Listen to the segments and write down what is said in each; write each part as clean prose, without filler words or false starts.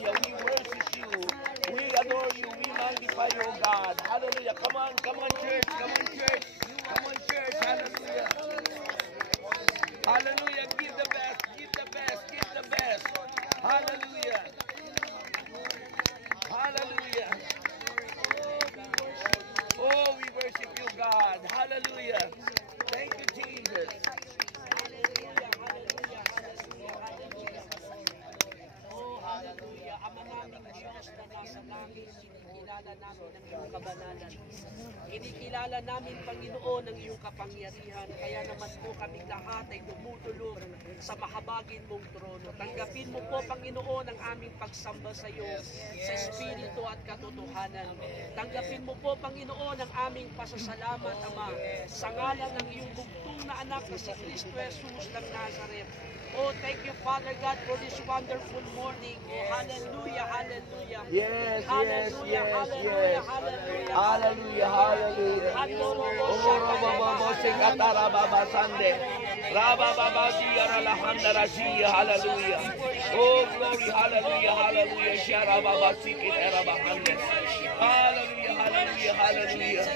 Hallelujah. We worship you. We adore you. We magnify you, oh God. Hallelujah. Come on, church. Come on, church. Come on, church. Hallelujah. Hallelujah. Give the best. Give the best. Give the best. Hallelujah. Hallelujah. Oh, we worship you, God. Hallelujah. Thank you, Jesus. Hallelujah. Ama naming Diyos na nasa langit, kinikilala namin ang iyong kabanalan. Kinikilala namin, Panginoon, ang iyong kapangyarihan. Kaya naman po kaming lahat ay tumutulog sa mahabagin mong trono. Tanggapin mo po, Panginoon, ang aming pagsamba sa iyo sa Espiritu at katotohanan. Tanggapin mo po, Panginoon, ang aming pasasalamat, Ama, sa ngalan ng iyong bugtong na anak na si Kristo Jesus ng Nazareth. Oh, thank you, Father God, for this wonderful morning. Oh, hallelujah, hallelujah. Yes, hallelujah, yes, hallelujah, yes. hallelujah. Hallelujah, hallelujah. Oh, Rababa Sekatara Baba Sande. Rababa Diara Lahanda Rasia, hallelujah. Oh, glory, hallelujah, hallelujah. Shara Baba Sikitara Bahande. Hallelujah, hallelujah, hallelujah.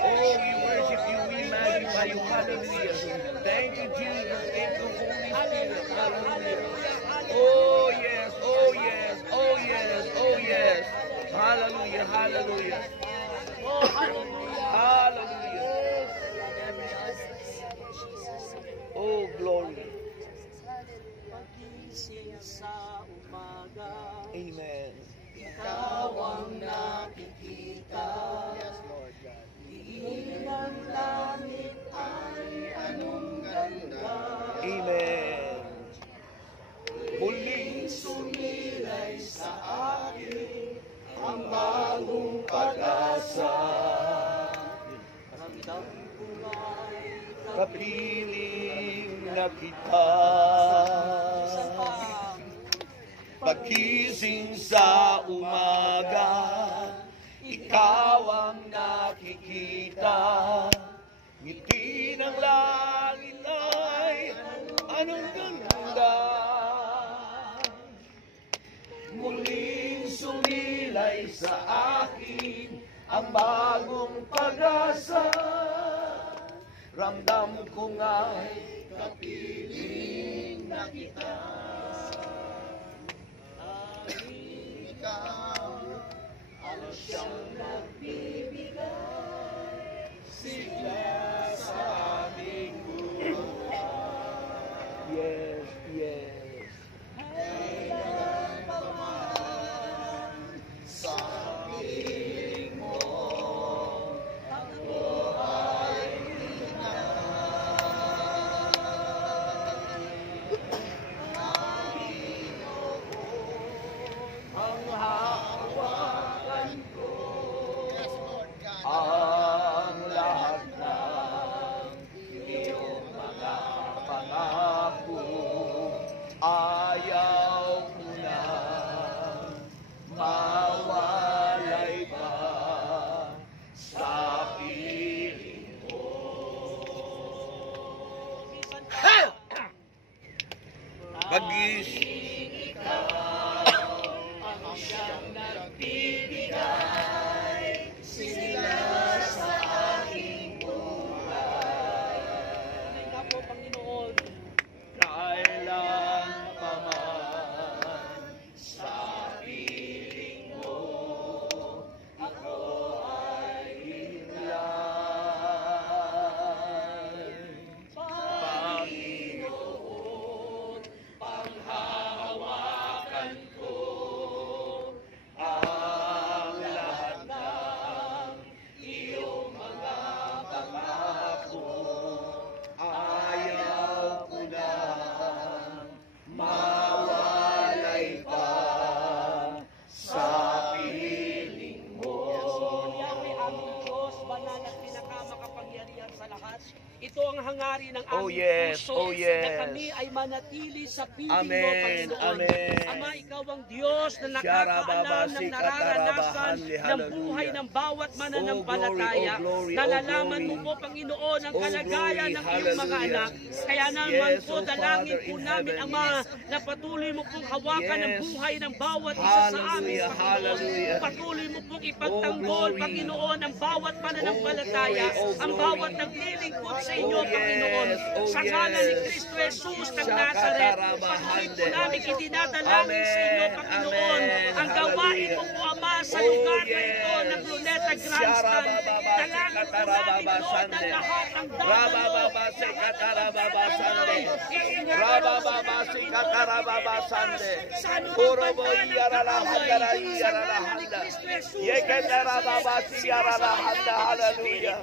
Oh, we worship you, we magnify you, hallelujah. Thank you, Jesus. Thank you, Holy Spirit. Hallelujah. Oh yes, oh yes, oh yes, oh yes. Hallelujah, hallelujah. Oh, hallelujah. Hallelujah. Oh, glory. Pagising sa umaga, Amen. ikaw ang nakikita. Yes, Lord God. Tingin ng langit ay anong ganda. Amen. Muling Sumilay sa akin ang bagong pag-asa. Ramdam ko ay kapiling na kita. Pagising sa umaga, ikaw ang nakikita. Ngiti ng langit ay anong ganda. Muling sumilay sa akin ang bagong pag-asa. Ramdam ko nga'y kapiling na kita. Ikaw ang siyang nagbibigay sigla sa aming buhay. Yes, yes. Kailan pa man sa piling mo ako ay hinay. hari ng Oh, aming yes. puso, Oh, yes. na kami ay manatili sa piling mo, Amen. Panginoon. Amen. Ama, ikaw ang Diyos na Sharababa, nakakaalam ng nararanasan Sikatarabahan, ng buhay hallelujah. ng bawat mananampalataya. Oh, glory, oh, Nalalaman glory. mo po, Panginoon, ang Oh, kalagayan glory, ng iyong mga hallelujah. anak. Kaya naman Yes, po, oh, dalangin Father po in namin, heaven. Ama, na patuloy mo pong hawakan ang Yes. buhay ng bawat isa sa amin, Hallelujah, Panginoon. hallelujah. Patuloy mo pong ipagtanggol, Oh, glory. Panginoon, ang bawat mananampalataya, Oh, glory, oh, ang glory. bawat naglilingkod sa inyo, Oh, yes, Panginoon. oh, Sa ngalan ni yes. Kristo Jesus ng Nazaret, patuloy po namin idinadalangin sa inyo, Amen, Panginoon, amen, ang gawain mo po, Ama, sa lugar na ito yes. ng Luneta Grandstand. Sharababa, Dalangin po namin, Lord, ng lahat ng dadalo. Rabababa, Sikatarababa, Sande. Rabababa, Sikatarababa, Sande. Kurobo, Yaralahanda, Yaralahanda. Yeketarababa, Yaralahanda, hallelujah.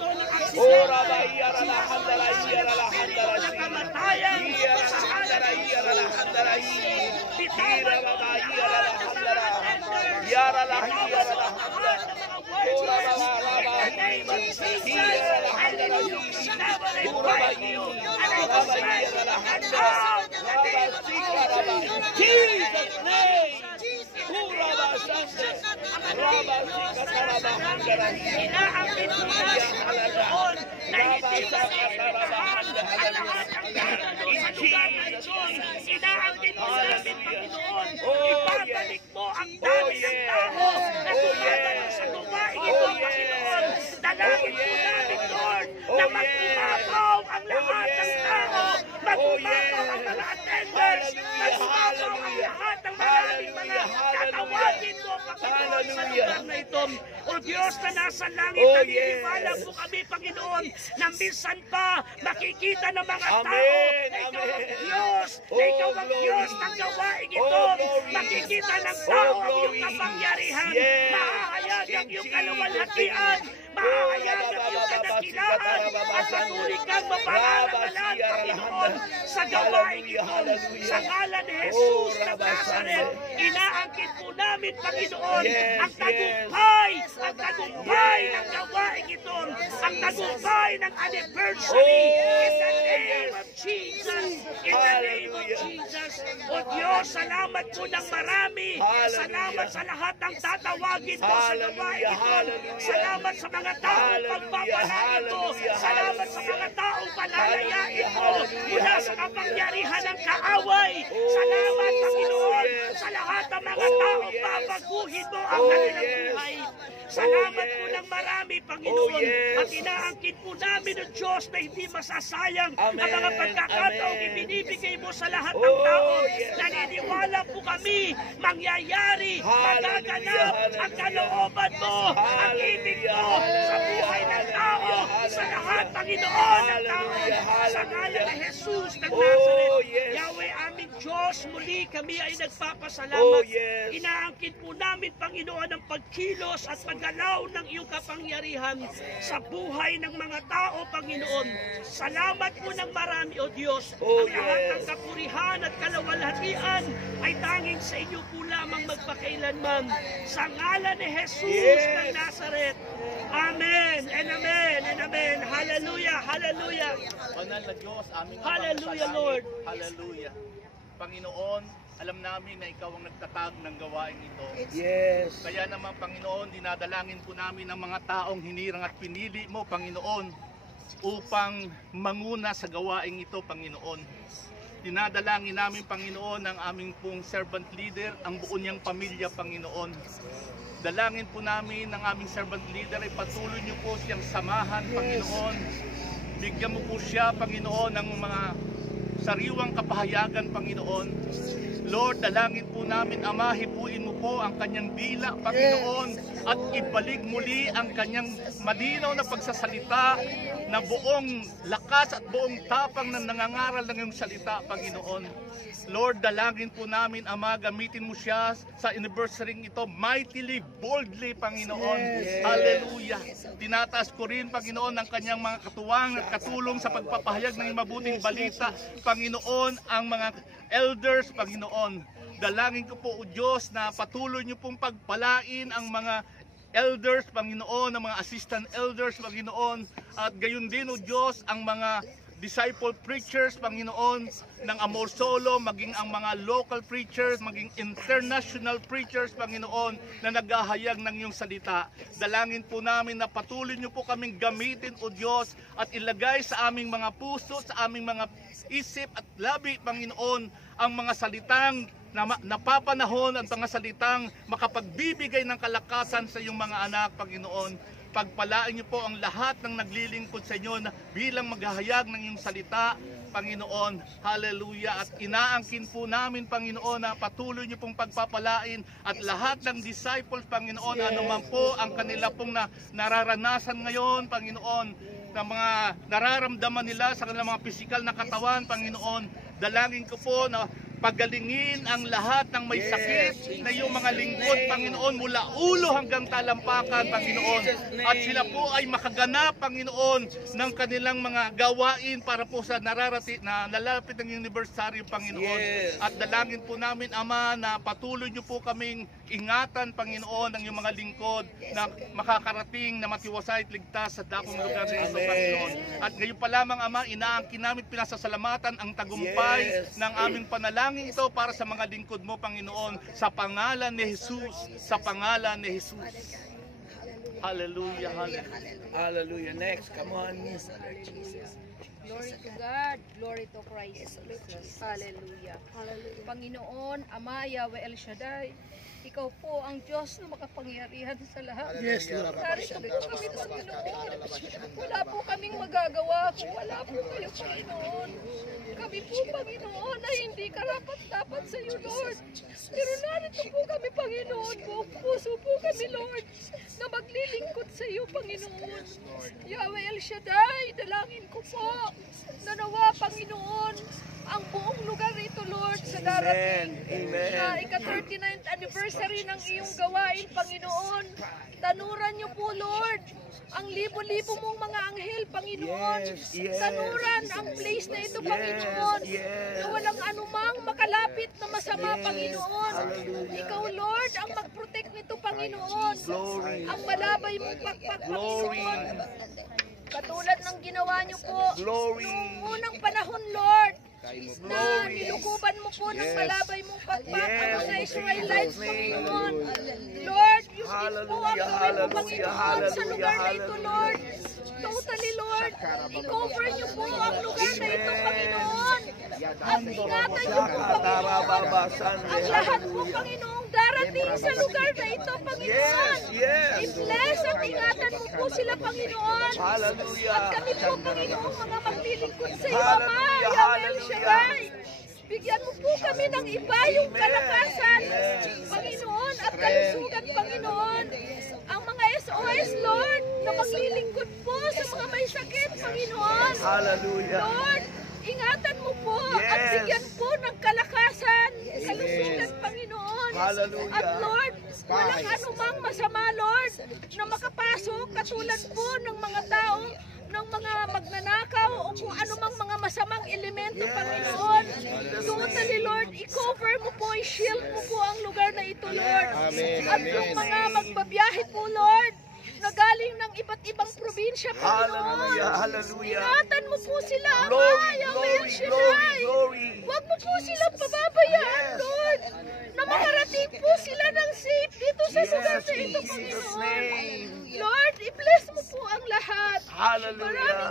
Uraba, Yaralahanda, Yaralahanda, Yaralahanda, Yaralahanda, Hirababa, Yaralahanda, Yaralahanda, Inaangkin mo namin, Panginoon, na hindi masisirahan ang lahat ng dadalo sa lugar na ito. Inaangkin mo namin, Panginoon, ibabalik mo ang dami ng tao na dumadalo sa gawain ito, Panginoon. Dalangin po namin, Lord, na mag-umapaw ang lahat ng tao, mag-umapaw ang mga attenders, mag-umapaw ang lahat ng maraming mga tatawagin mo, Panginoon, sa lugar na ito. O Diyos na nasa langit, naniniwala po kami, Panginoon, na minsan pa makikita ng mga tao na ikaw ang Diyos, na ikaw ang Diyos ng gawain ito. Makikita ng tao ang iyong kapangyarihan, mahahayag ang iyong kaluwalhatian, mahahayag ang iyong kadakilaan, at patuloy kang mapangalagalan, Panginoon, sa gawain ito. Sa ngalan ni Jesus ng Nazaret, inaangkin po namin, Panginoon, ang tagumpay ng gawain ito, ang tagumpay ng anniversary, in the name of Jesus, in the name of Jesus. O Diyos, salamat po ng marami, salamat sa lahat ng tatawagin mo sa gawain ito, salamat sa mga taong pagpapalain mo, salamat sa mga taong palalayain mo, mula sa kapangyarihan ng kaaway, salamat, Panginoon, sa lahat ng mga taong papaguhin mo ang kanilang buhay. Salamat po ng marami, Panginoon, at inaangkin po namin ng Diyos na hindi masasayang ang mga pagkakataong ibinibigay mo sa lahat ng tao. Naniniwala po kami, mangyayari, magaganap ang kalooban mo, ang ibig mo sa buhay ng tao, sa lahat, Panginoon, ng tao. Sa ngalan ni Jesus ng Nazaret, Yahweh, aming Diyos, muli kami ay nagpapasalamat. Inaangkin po namin, Panginoon, ang pagkilos at paggalaw ng iyong kapangyarihan sa buhay ng mga tao, Panginoon. Salamat po ng marami, O Diyos. Ang lahat ng kapurihan at kalawalhatian ay tanging sa inyo po lamang magpakailanman. Sa ngalan ni Jesus ng Nazaret. Amen and amen and amen. Hallelujah, hallelujah. Banal na Diyos, aming Hallelujah, Ama sa Lord. langit. Hallelujah. Panginoon, alam namin na ikaw ang nagtatag ng gawain ito. Yes. Kaya naman, Panginoon, dinadalangin po namin ang mga taong hinirang at pinili mo, Panginoon, upang manguna sa gawain ito, Panginoon. Dinadalangin namin, Panginoon, ang aming pong servant leader, ang buo niyang pamilya, Panginoon. Dalangin po namin ang aming servant leader ay patuloy niyo po siyang samahan, Panginoon. Bigyan mo po siya, Panginoon, ng mga sariwang kapahayagan, Panginoon. Lord, dalangin po namin, Ama, hipuin mo po ang kanyang dila, Panginoon, at ibalik muli ang kanyang malinaw na pagsasalita na buong lakas at buong tapang na nangangaral ng iyong salita, Panginoon. Lord, dalangin po namin, Ama, gamitin mo siya sa anniversary ito mightily, boldly, Panginoon. Hallelujah. Tinataas ko rin, Panginoon, ang kanyang mga katuwang at katulong sa pagpapahayag ng mabuting balita. Panginoon, ang mga elders, Panginoon. Dalangin ko po, O Diyos, na patuloy niyo pong pagpalain ang mga elders, Panginoon, ang mga assistant elders, Panginoon. At gayon din, O Diyos, ang mga disciple preachers, Panginoon, ng Amor Solo, maging ang mga local preachers, maging international preachers, Panginoon, na naghahayag ng iyong salita. Dalangin po namin na patuloy niyo po kaming gamitin, O Diyos, at ilagay sa aming mga puso, sa aming mga isip at labi, Panginoon, ang mga salitang napapanahon at mga salitang makapagbibigay ng kalakasan sa iyong mga anak, Panginoon. Pagpalain niyo po ang lahat ng naglilingkod sa inyo na bilang maghahayag ng iyong salita, Panginoon. Hallelujah. At inaangkin po namin, Panginoon, na patuloy niyo pong pagpapalain at lahat ng disciples, Panginoon, anuman po ang kanila pong nararanasan ngayon, Panginoon, na mga nararamdaman nila sa kanilang mga pisikal na katawan, Panginoon. Dalangin ko po na pagalingin ang lahat ng may sakit na iyong mga lingkod, Panginoon, mula ulo hanggang talampakan, Panginoon. At sila po ay makaganap, Panginoon, ng kanilang mga gawain para po sa nalalapit ng anibersaryo, Panginoon. At dalangin po namin, Ama, na patuloy niyo po kaming ingatan, Panginoon, ng iyong mga lingkod na makakarating na matiwasay at ligtas sa dakong lugar na ito, Panginoon. At ngayon pa lamang, Ama, inaangkin namin, pinasasalamatan ang tagumpay ng aming panalangin ito para sa mga lingkod mo, Panginoon, sa pangalan ni Jesus, sa pangalan ni Jesus. Hallelujah, hallelujah. Hallelujah. Next, come on. Glory to God, glory to Christ. Hallelujah. Panginoon, Ama, Yahweh El Shaddai, ikaw po ang Diyos na makapangyarihan sa lahat. Yes, Lord. Narito po kami, Panginoon. Wala po kaming magagawa kung wala po kayo, Panginoon. Kami po, Panginoon, na hindi karapat-dapat sa iyo, Lord. Pero narito po kami, Panginoon. Buong puso po kami, Lord, na maglilingkod sa iyo, Panginoon. Yahweh El Shaddai, dalangin ko po na nawa, Panginoon, ang buong lugar ito, Lord, sa darating na ika-39th anniversary ng iyong gawain, Panginoon. Tanuran niyo po, Lord, ang libo-libo mong mga anghel, Panginoon. Tanuran ang place na ito, Panginoon, na walang anumang makalapit na masama, Panginoon. Ikaw, Lord, ang mag-protect nito, Panginoon. Ang malabay mong pakpak, Panginoon. Katulad ng ginawa niyo po noong unang panahon, Lord, na nilukuban mo po ng malabay mong pakpak ang mga Israelites, Panginoon. Lord, yun din po ang gawin mo, Panginoon, sa lugar na ito, Lord. Totally, Lord, i-cover niyo po ang lugar na ito, Panginoon. At ingatan niyo po, Panginoon, ang lahat po, Panginoon, darating sa lugar na ito, Panginoon. I-bless at ingatan mo po sila, Panginoon. At kami po, Panginoon, mga maglilingkod sa iyo, Ama, Yahweh El Shaddai. Bigyan mo po kami ng iba yung kalakasan, Panginoon, at kalusugan, Panginoon. Ang mga SOS, Lord, na maglilingkod po sa mga may sakit, Panginoon. Lord, ingatan mo po at bigyan po ng kalakasan, kalusugan, Panginoon. At Lord, walang anumang masama, Lord, na makapasok katulad po ng mga tao, ng mga magnanakaw o kung anumang mga masamang elemento, Panginoon. Totally, Lord, i-cover mo po, i-shield mo po ang lugar na ito, Lord. At yung mga magbabiyahe po, Lord, na galing ng iba't ibang probinsya, Panginoon. Ingatan mo po sila, Ama, Yahweh El Shaddai. Huwag mo po silang pababayaan, Lord, na makarating po sila ng safe dito sa lugar na ito, Panginoon. Lord, i-bless mo po ang lahat.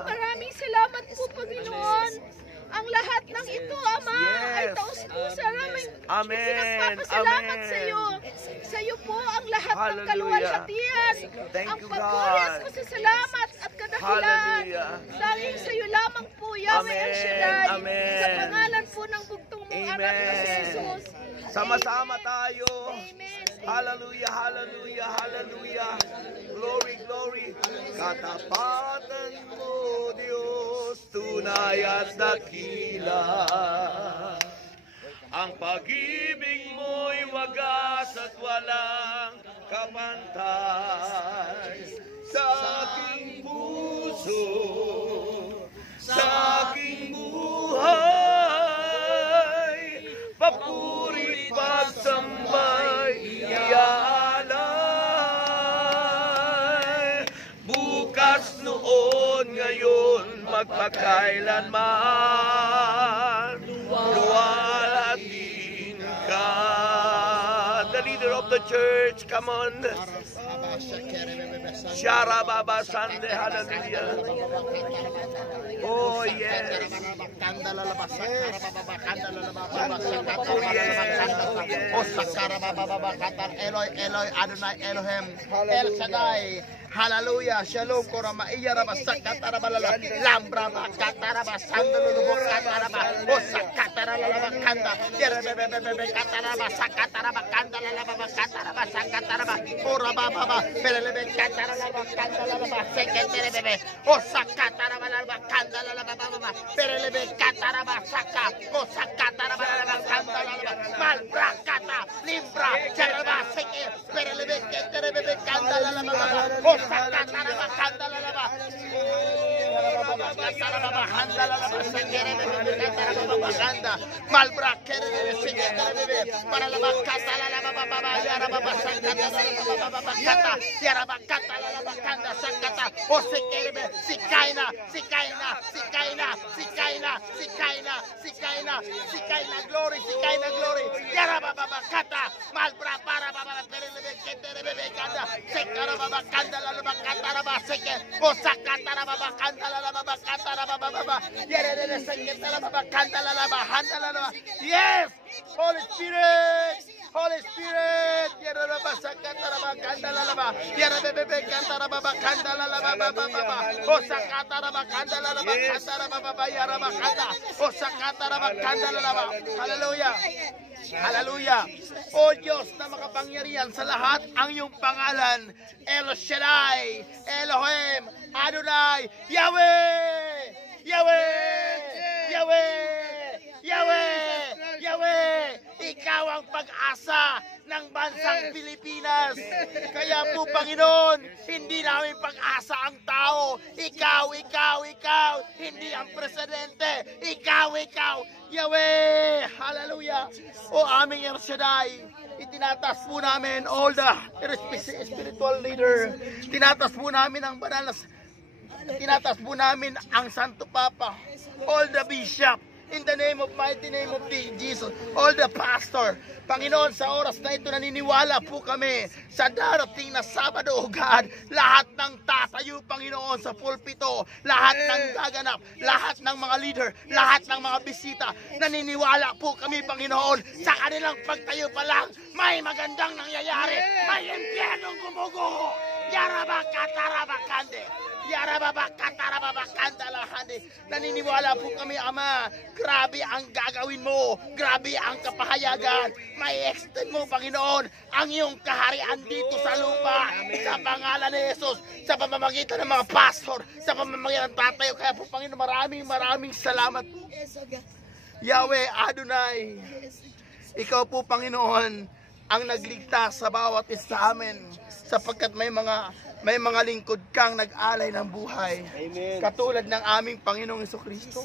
Maraming salamat po, Panginoon. Ang lahat ng ito, Ama, ay taos-pusa namin pinagpapasalamat sa iyo. Sa iyo po ang lahat ng kaluwalhatian, ang papuri at pasasalamat at kadakilaan. Dahil sa iyo lamang po, Yahweh El Shaddai, sa pangalan po ng bugtong mong anak na si Jesus. Sama-sama tayo. Amen. Hallelujah, hallelujah, hallelujah. Glory, glory. Katapatan mo, Diyos, tunay at dakila. Ang pag-ibig mo'y wagas at walang kapantay. Sa aking puso, sa aking buhay, papuri pagsambay, iaalay. Bukas noon, ngayon, magpatuloy. magpakailanman. Luwalhatin ka. The leader of the church, come on. Shara Baba Sande, hallelujah. Oh yes. Eloi, Eloi, Adonai, Elohim, El Shaddai. Hallelujah. Shalom korama iyara basakata balala. Lambra bakata basando lulubo kata ba. Osakata lala bakanda. Yere bebe kata basakata bakanda lala bakata basakata ba. Ora baba pelele kata lala bakanda lala basekete bebe. Osakata lala bakanda lala baba. Pelele kata basaka. Osakata lala bakanda lala mal brakata limbra jere baseke pelele kete bebe kanda lala baba. Glory, yes, Holy Spirit, Holy Spirit, hallelujah. Hallelujah. O Diyos na makapangyarihan sa lahat, ang iyong pangalan, El Shaddai, Elohim, Adonai, Yahweh, Yahweh, Yahweh, Yahweh, Yahweh. Ikaw ang pag-asa ng bansang Pilipinas. Kaya po, Panginoon, hindi namin pag-asa ang tao. Ikaw, hindi ang presidente. Ikaw, Yahweh. Hallelujah. O aming El Shaddai, itinatas po namin all the spiritual leader. Tinatas po namin ang banal na, tinatas po namin ang Santo Papa, all the bishop, in the name of mighty name of Jesus, all the pastor. Panginoon, sa oras na ito naniniwala po kami sa darating na Sabado, O God, lahat ng tatayo, Panginoon, sa pulpito, lahat ng gaganap, lahat ng mga leader, lahat ng mga bisita, naniniwala po kami, Panginoon, sa kanilang pagtayo pa lang, may magandang nangyayari, may impyernong gumuguho. Yarabakatarabakande. Naniniwala po kami, Ama, grabe ang gagawin mo, grabe ang kapahayagan, may extend mo, Panginoon, ang iyong kaharian dito sa lupa, sa pangalan ni Jesus, sa pamamagitan ng mga pastor, sa pamamagitan ng tatayo. Kaya po, Panginoon, maraming salamat po. Yahweh Adonai, ikaw po, Panginoon, ang nagligtas sa bawat isa sa amin, sapagkat may mga lingkod kang nag-alay ng buhay. Amen. Katulad ng aming Panginoong Jesucristo.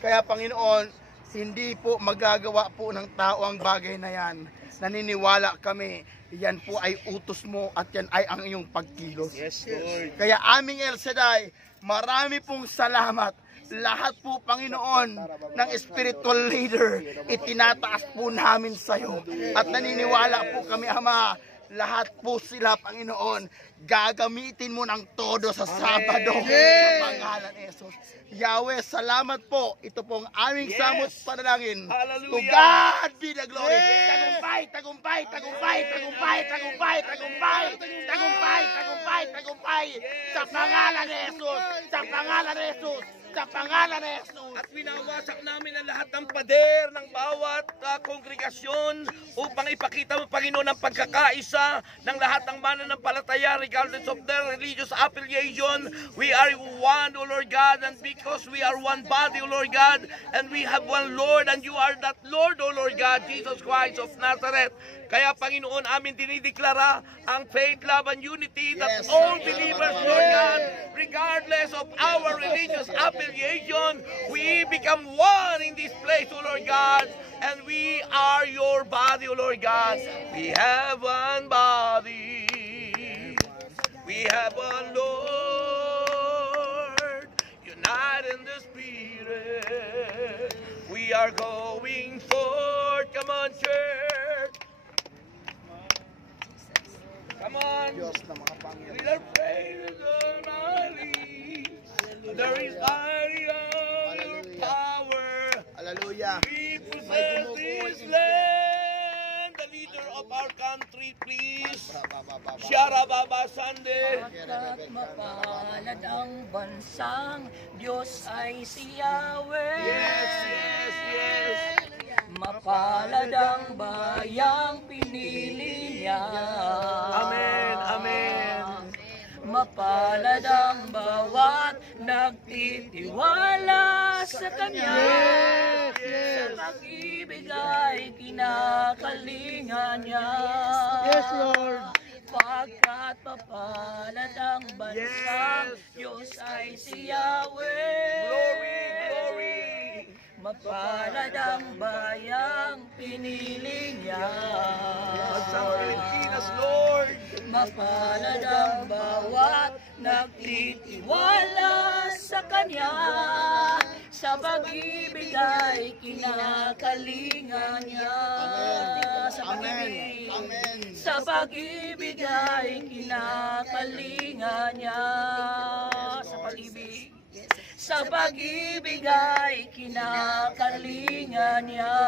Kaya, Panginoon, hindi po magagawa po ng tao ang bagay na yan. Naniniwala kami, yan po ay utos mo at yan ay ang iyong pagkilos. Yes, Lord. Kaya aming El Shaddai, marami pong salamat. Lahat po, Panginoon, ng spiritual leader, itinataas po namin sa iyo. At naniniwala po kami, Ama, lahat po sila, Panginoon, gagamitin mo ng todo sa Sabado sa pangalan ni Jesus. Yahweh, salamat po. Ito pong aming samot panalangin. Hallelujah. To God be the glory. Tagumpay, tagumpay, tagumpay, tagumpay, tagumpay, tagumpay, tagumpay, tagumpay, tagumpay, sa pangalan ni Jesus, sa pangalan ni Jesus, sa pangalan ni Jesus. At winawasak namin ang lahat ng pader ng bawat kongregasyon upang ipakita mo, Panginoon, ang pagkakaisa ng lahat ng mananampalataya regardless of their religious affiliation. We are one, O Lord God, and because we are one body, O Lord God, and we have one Lord, and you are that Lord, O Lord God, Jesus Christ of Nazareth. Kaya, Panginoon, amin dinideklara ang faith, love, and unity that all believers, Lord God, regardless of our religious affiliation, we become one in this place, O Lord God, and we are your body, O Lord God. We have one body. We have one Lord, united We are going forth. Come on, church. Come on. Diyos na We makapangyarihan. are praying on Ali. There is Ali of your power. Hallelujah. We possess this land. The leader of our country, please. Sharababa Sande. At mapalad ang bansang Diyos ay si Yahweh. Yes, yes, yes. Mapalad ang bayang pinili niya. Amen, amen. Mapalad ang bawat nagtitiwala sa Kanya. Sa pag-ibig ay kinakalingan niya. Yes, Lord. Pagkat mapalad ang bansang Diyos ay si Yahweh. Glory, glory. Mapalad ang bayang pinili niya. Sa Pilipinas, Lord. Mapalad ang bawat nagtitiwala sa Kanya. Sa pag-ibig ay kinakalingan niya. Sa pag-ibig, Amen. sa pag-ibig ay kinakalingan niya. Sa pag-ibig, sa pag-ibig ay kinakalingan niya.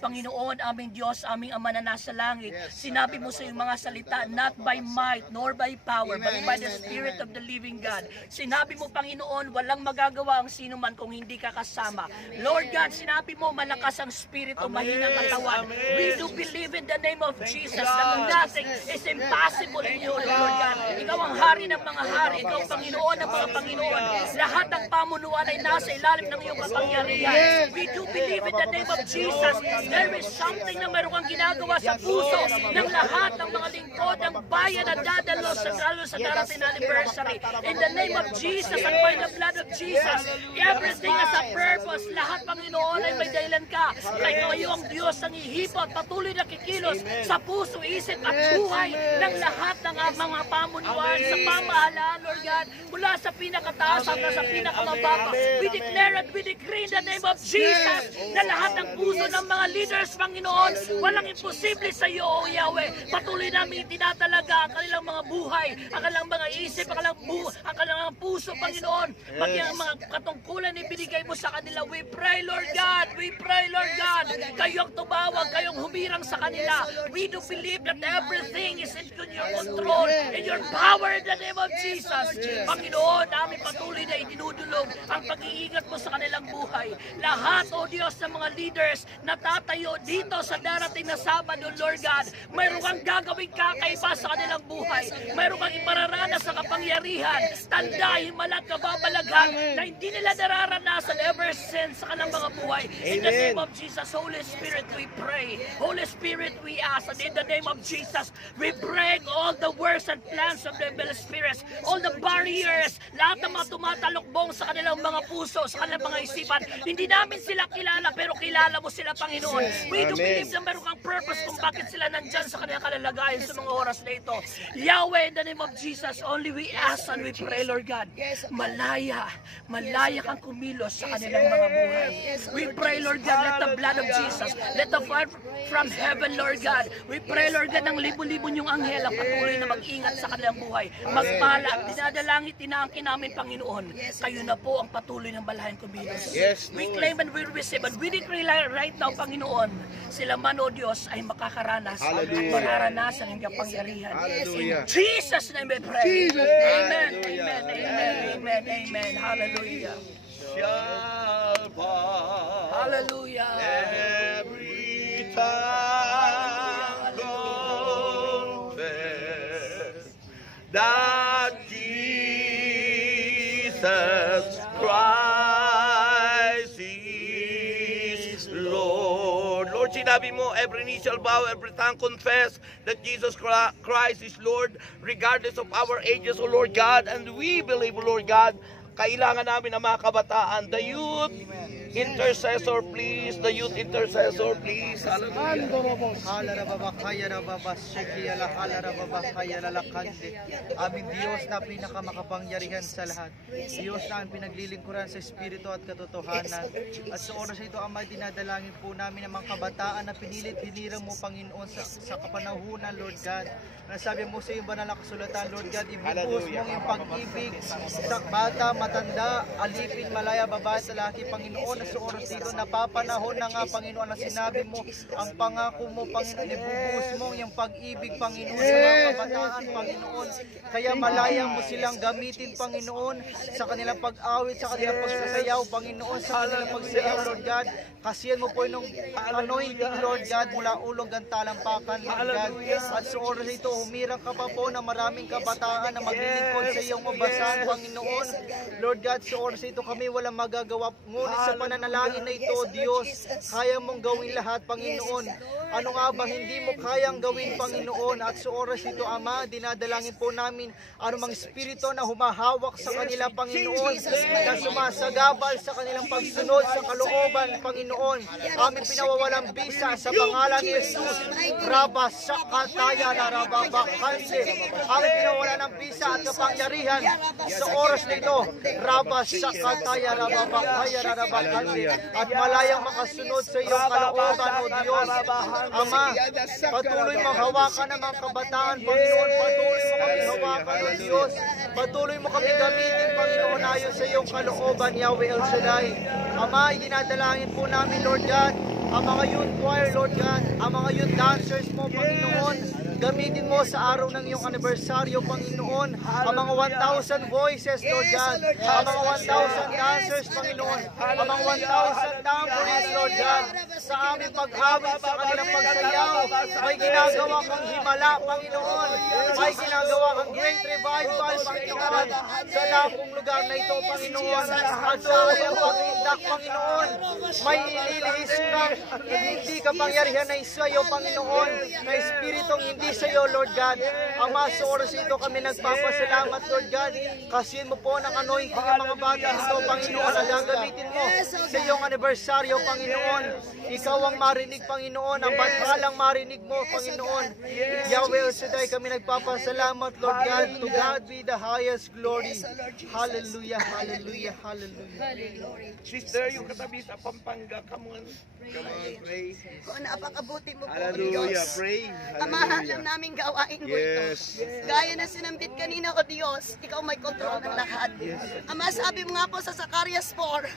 Panginoon, aming Diyos, aming Ama na nasa langit, sinabi mo sa iyong mga salita, not by might nor by power, but by the Spirit of the living God. Sinabi mo, Panginoon, walang magagawa ang sino man kung hindi ka kasama. Lord God, sinabi mo, malakas ang Espiritu, mahinang katawan. We do believe in the name of Jesus that nothing is impossible in you, Lord God. Ikaw ang hari ng mga hari, ikaw ang Panginoon ng mga Panginoon. Lahat ng pamunuan ay nasa ilalim ng iyong kapangyarihan. We do believe in the name of Jesus. There is something na meron kang ginagawa sa puso ng lahat ng mga lingkod ng bayan na dadalo sa darating na anniversary. In the name of Jesus and by the blood of Jesus, everything has a purpose. Lahat, Panginoon, ay may dahilan ka. Kaya kayo ang Diyos ang ihipot, patuloy na kikilos sa puso, isip at buhay ng lahat ng mga pamunuan sa pamahalaan, Lord God, mula sa pinakataas hanggang sa pinakamababa. We declare and we decree in the name of Jesus na lahat ng puso ng mga leaders, Panginoon, walang imposible sa iyo, O Yahweh. Patuloy namin tinatalaga ang kanilang mga buhay, ang kanilang mga isip, ang kanilang puso, Panginoon. Pati ang mga katungkulan ibinigay mo sa kanila. We pray, Lord God. We pray, Lord God. Kayong tumawag, kayong humirang sa kanila. We do believe that everything is in your control, in your power, in the name of Jesus. Panginoon, namin patuloy na idinudulog ang pag-iingat mo sa kanilang buhay. Lahat, O Diyos, ng mga leaders na tatayo dito sa darating na Sabado, Lord God, mayroon kang gagawing kakaiba sa kanilang buhay. Mayroon kang ipararanas sa kapangyarihan, tanda, himala at kababalaghan na hindi nila nararanasan ever since sa kanilang mga buhay. In the name of Jesus, Holy Spirit, we pray. Holy Spirit, we ask. And in the name of Jesus, we break all the works and plans of the evil spirits, all the barriers, lahat ng mga tumatalokbong sa kanilang mga puso, sa kanilang mga isipan. Hindi namin sila kilala, pero kilala mo sila, Panginoon. We do believe na meron kang purpose kung bakit sila nandyan sa kanilang kalalagayan sa mga oras na ito. Yahweh, in the name of Jesus, only we ask and we pray, Lord God, malaya kang kumilos sa kanilang mga buhay. We pray, Lord God, let the blood of Jesus, let the fire from heaven, Lord God. We pray, Lord God, ng libo-libo niyong anghel ang patuloy na mag-ingat sa kanilang buhay. Magpala, dinadalangit, tinaangkin namin, Panginoon. Kayo na po ang patuloy ng balahan kumilos. We claim and we receive and we decree right now, Panginoon, sila man, O Diyos, ay makakaranas at mararanasan ang kapangyarihan. In Jesus' name we pray. Amen, amen, amen, amen, amen. Hallelujah. Shall pass. Hallelujah. Every tongue confess that Jesus Christ is Lord. Lord, sinabi mo, every knee shall bow, every tongue confess that Jesus Christ is Lord, regardless of our ages, O Lord God. And we believe, O Lord God, kailangan namin ang mga kabataan, the youth, intercessor, please. The youth intercessor, please. Hallelujah. Aming Diyos na pinakamakapangyarihan sa lahat. Diyos na ang pinaglilingkuran sa Espiritu at katotohanan. At sa oras ito, Ama, dinadalangin po namin ang mga kabataan na pinilit-hinirang mo, Panginoon, sa kapanahunan, Lord God. Nasabi mo sa iyong banal na kasulatan, Lord God, ibubuhos mo yung pag-ibig sa bata, matanda, alipin, malaya, babae at lalaki, Panginoon. Na sa oras dito, napapanahon na nga, Panginoon, na sinabi mo, ang pangako mo, Panginoon, ibubuhos mo yung pag-ibig, Panginoon, sa mga kabataan, Panginoon. Kaya malaya mo silang gamitin, Panginoon, sa kanilang pag-awit, sa kanilang pagsasayaw, Panginoon, sa kanilang pagsayaw, Lord God. Kasiyan mo po yung anointing, Lord God, mula ulong gantalang-pakan, Lord God. At sa oras ito, humirang ka pa po na maraming kabataan na maglilingkod sa iyong mabasan, Panginoon. Lord God, sa oras ito kami walang magagawa. Ngunit sa pananalangin na ito, Diyos, kaya mong gawin lahat, Panginoon. Ano nga ba hindi mo kayang gawin, Panginoon? At sa oras ito, Ama, dinadalangin po namin anumang espiritu na humahawak sa kanila, Panginoon, na sumasagabal sa kanilang pagsunod sa kalooban, Panginoon. Aming pinawawalang bisa sa pangalan ni Jesus. Rabas sa kataya na rababakante. Aming pinawawalan ng bisa at kapangyarihan sa oras nito. Rabas sa kataya rababakaya na rabakante. At malayang makasunod sa iyong kalooban, O Diyos. Ama, patuloy mong hawakan ng mga kabataan, Panginoon. Patuloy mo kami hawakan, O Diyos. Patuloy mo kami gamitin, Panginoon, ayon sa iyong kalooban, Yahweh El Shaddai. Ama, dinadalangin po namin, Lord God, ang mga youth choir, Lord God, ang mga youth dancers mo, Panginoon. Gamitin mo sa araw ng iyong anibersaryo, Panginoon, ang mga 1,000 voices, Lord God, ang mga 1,000 dancers, Panginoon, ang mga 1,000 tambourines, Lord God, sa aming pag-awit, sa kanilang pagsayaw. May ginagawa kang himala, Panginoon. May ginagawa kang great revival, Panginoon, sa lapong lugar na ito, Panginoon. At sa iyong pag-indak, Panginoon, may ililihis ka, hindi kapangyarihan na isa iyo, Panginoon, na espiritong hindi sa iyo, Lord God. Ama, sa oras ito kami nagpapasalamat, Lord God. Kasihin mo po ng anointing ang mga bata ito, Panginoon, na gagamitin mo sa iyong anibersaryo, Panginoon. Ikaw ang marinig, Panginoon, ang batalang marinig mo, Panginoon. Yahweh El Shaddai, kami nagpapasalamat, Lord God. To God be the highest glory. Hallelujah, hallelujah, hallelujah. Sister, yung katabi sa Pampanga, come on. Come on, pray. Kung napakabuti mo po, Hallelujah, Diyos. pray. Ama, alam namin gawain mo ito. Gaya na sinambit kanina, O Diyos, ikaw may kontrol ng lahat. Ama, sabi mo nga po sa Zacarias 4,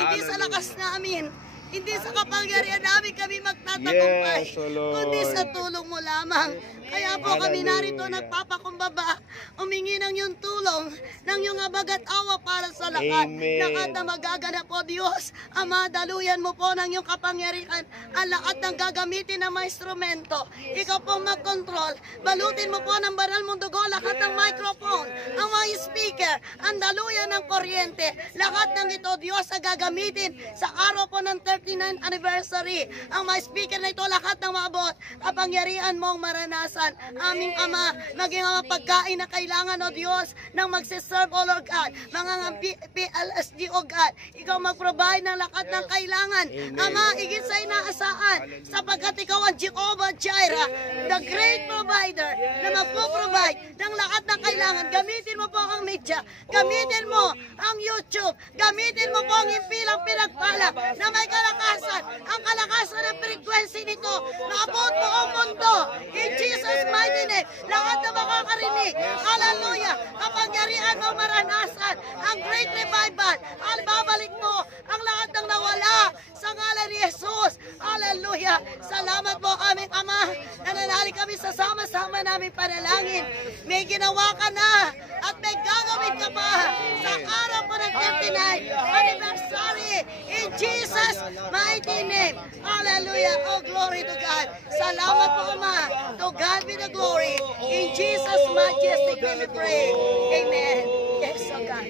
hindi sa lakas namin, hindi sa kapangyarihan namin kami magtatagumpay, kundi sa tulong mo lamang. Kaya po kami narito nagpapakumbaba, umingi ng iyong tulong, ng iyong abag at awa para sa lahat. Lahat na magaganap po, Diyos. Ama, daluyan mo po ng iyong kapangyarihan ang lahat ng gagamitin ng mga instrumento. Ikaw po mag-control. Balutin mo po ng banal mong dugo lahat ng microphone, ang mga speaker, ang daluyan ng kuryente. Lahat ng ito, Diyos, ang gagamitin sa araw po ng 39th anniversary. Ang mga speaker na ito, lahat ng maabot, kapangyarihan mong maranasan. Aming Ama, maging mga pagkain na kailangan, O Diyos, nang magsiserve, O Lord God, mga PLSD, O God, ikaw mag-provide ng lahat ng kailangan. Ama, higit sa inaasahan, sapagkat ikaw ang Jehovah Jireh, the great provider, na magpo-provide ng lahat ng kailangan. Gamitin mo po ang media, gamitin mo ang YouTube, gamitin mo po ang impilang pinagpala na may kalakasan, ang kalakasan ng frequency nito, naabot mo ang mundo. In Jesus' mighty name, lahat na makakarinig, hallelujah, kapangyarihan mo maranasan, ang great revival, babalik mo ang lahat ng nawala sa ngalan ni Jesus, hallelujah. Salamat po aming Ama, nananalig kami sa sama-sama namin panalangin. May ginawa ka na at may gagawin ka pa sa araw po ng 39th anniversary in Jesus' mighty name, hallelujah. Oh, glory to God. Salamat po, Ama. To God be the glory. In Jesus' majestic name we pray. Amen. Yes, oh God.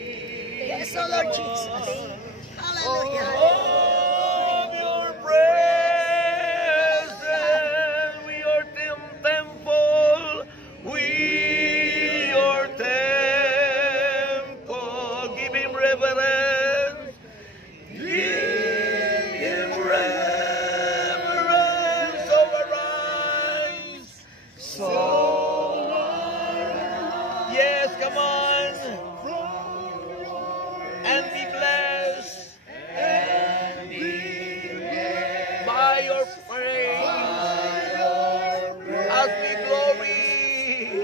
Yes, oh Lord Jesus. Hallelujah. Of your presence, we are temple. We are temple. Give him reverence. Give come on. And be blessed by your praise as we glory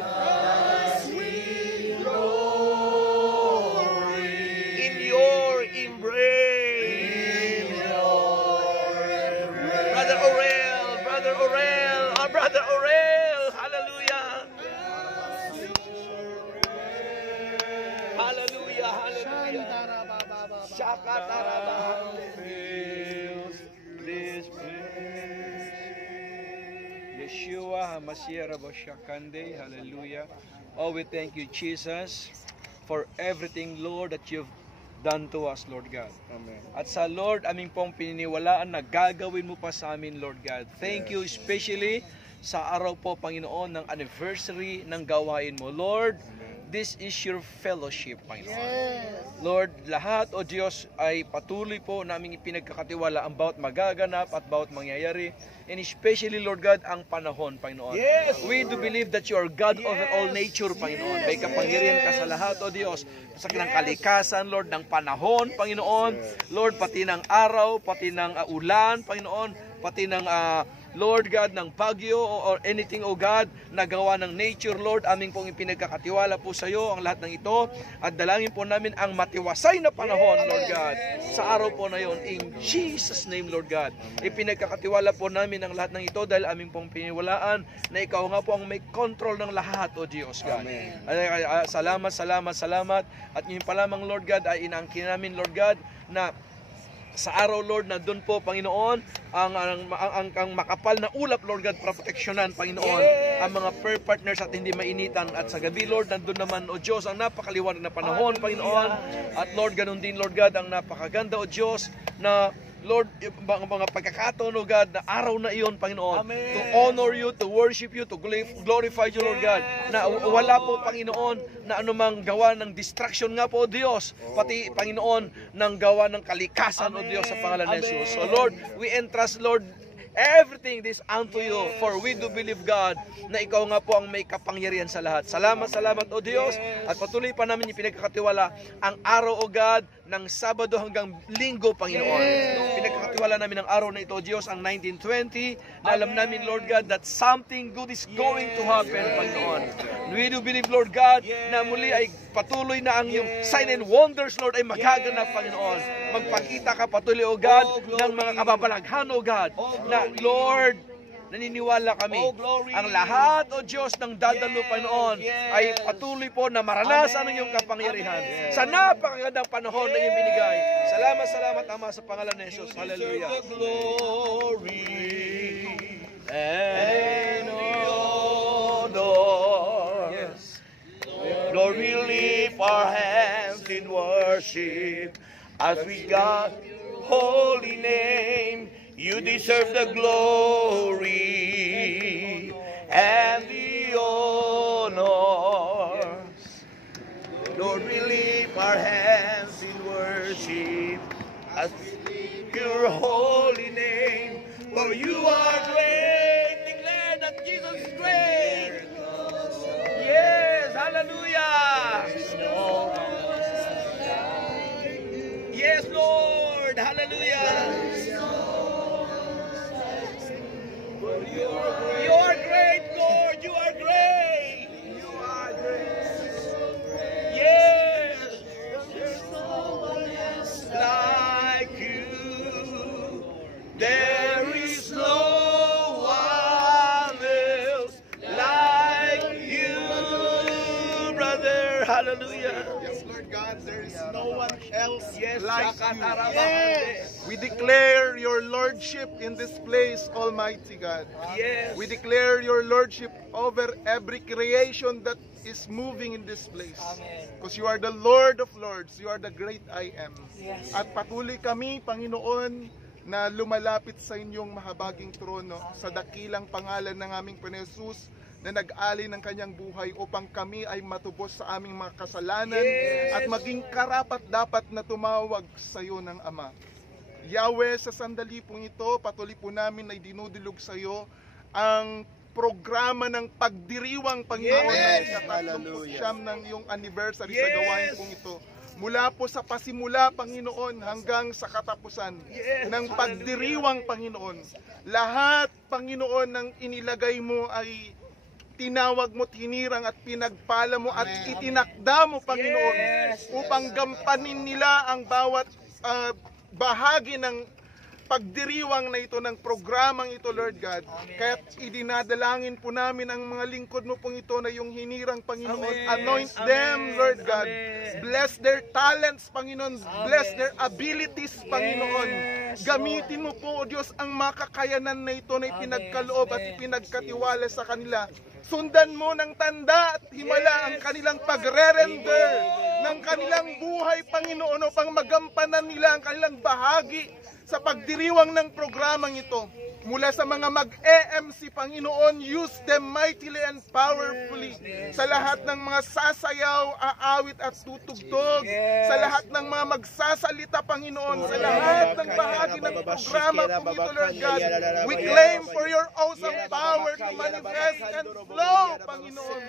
in your embrace. Brother Orel, our Brother Orel, hallelujah. Hallelujah, hallelujah. Yeshua HaMashiach Rabashakande, hallelujah. Oh, we thank you, Jesus, for everything, Lord, that you've done to us, Lord God. Amen. At sa Lord, aming pong pininiwalaan na gagawin mo pa sa amin, Lord God. Thank you especially sa araw po, Panginoon, ng anniversary ng gawain mo. Lord, this is your fellowship, Panginoon. Lord, lahat, O Diyos, ay patuloy po naming ipinagkakatiwala ang bawat magaganap at bawat mangyayari. And especially, Lord God, ang panahon, Panginoon. We do believe that you are God over all nature, Panginoon. May kapangyarihan ka sa lahat, O Diyos. Sa ng kalikasan, Lord, ng panahon, Panginoon. Lord, pati ng araw, pati ng ulan, Panginoon. Pati ng Lord God, ng bagyo or anything, O God, na gawa ng nature, Lord, aming pong ipinagkakatiwala po sa iyo ang lahat ng ito at dalangin po namin ang matiwasay na panahon, Lord God, sa araw po na yon. In Jesus' name, Lord God, ipinagkakatiwala po namin ang lahat ng ito dahil aming pong piniwalaan na ikaw nga po ang may control ng lahat, O Diyos God. Salamat, salamat, salamat. At yun pa lamang, Lord God, ay inaangkin namin, Lord God, na sa araw, Lord, na doon po, Panginoon, ang makapal na ulap, Lord God, proteksyonan, Panginoon, ang mga prayer partners at hindi mainitan. At sa gabi, Lord, nandun naman, O Diyos, ang napakaliwanag na panahon, Panginoon. At Lord, ganun din, Lord God, ang napakaganda, O Diyos, na Lord, mga pagkakataon, O God, na araw na iyon, Panginoon, to honor you, to worship you, to glorify you, Lord God, na wala po, Panginoon, na anumang gawa ng distraction nga po, O Diyos, pati, Panginoon, ng gawa ng kalikasan, O Diyos, sa pangalan ng Jesus. So, Lord, we entrust, Lord, everything this unto you, for we do believe, God, na ikaw nga po ang may kapangyarihan sa lahat. Salamat, salamat, O Diyos, at patuloy pa namin yung pinagkakatiwala ang araw, O God, ng Sabado hanggang Linggo, Panginoon. Pinagkakatiwala namin ang araw na ito, O Diyos, ang 1920, na alam namin, Lord God, that something good is going to happen, Panginoon. We do believe, Lord God, na muli ay patuloy na ang iyong sign and wonders, Lord, ay magaganap, Panginoon. Magpakita ka patuloy, O God, ng mga kababalaghan, O God, na, Lord, naniniwala kami, ang lahat, O Diyos, ng dadalo, Panginoon, ay patuloy po na maranasan ang iyong kapangyarihan sa napakagandang panahon na iyong binigay. Salamat, salamat, Ama, sa pangalan ni Jesus. Hallelujah. And honor. Lord, we lift our hands in worship as we God holy name. You deserve the glory and the honor. Lord, we lift our hands in worship as we lift your holy name. For you are great. Declare that Jesus is great. Yes, hallelujah. Yes, Lord, hallelujah. You are great, Lord. You are great. You are great. Yes. There's no one else like you. There is no one else like you, brother. Hallelujah. Yes, Lord God, there is no one else Yes, like you. yes. We declare your lordship in this place, Almighty God. Yes. We declare your lordship over every creation that is moving in this place. Because you are the Lord of Lords. You are the great I am. At patuloy kami, Panginoon, na lumalapit sa inyong mahabaging trono sa dakilang pangalan ng aming Panginoon na nag-alay ng kanyang buhay upang kami ay matubos sa aming mga kasalanan at maging karapat dapat na tumawag sa iyo ng Ama. Yahweh, sa sandali pong ito, patuloy po namin na dinudulog sa iyo ang programa ng pagdiriwang, Panginoon, sa 39 ng iyong anniversary sa gawain pong ito. Mula po sa pasimula, Panginoon, hanggang sa katapusan ng pagdiriwang, Panginoon. Lahat, Panginoon, ng inilagay mo ay tinawag mo, tinirang at pinagpala mo at itinakda mo, Panginoon, upang gampanin nila ang bawat bahagi ng pagdiriwang na ito, ng programang ito, Lord God. Kaya idinadalangin po namin ang mga lingkod mo pong ito na yung hinirang, Panginoon. Anoint them, Lord God. Bless their talents, Panginoon. Bless their abilities, Panginoon. Gamitin mo po, O Diyos, ang makakayanan na ito na ipinagkaloob at ipinagkatiwala sa kanila. Sundan mo ng tanda at himala ang kanilang pagre-render ng kanilang buhay, Panginoon, upang magampanan nila ang kanilang bahagi sa pagdiriwang ng programang ito. Mula sa mga mag-EMC, Panginoon, use them mightily and powerfully. Sa lahat ng mga sasayaw, aawit at tutugtog. Sa lahat ng mga magsasalita, Panginoon. Sa lahat ng bahagi ng programa po ito, Lord God. We claim for your awesome power to manifest and flow, Panginoon.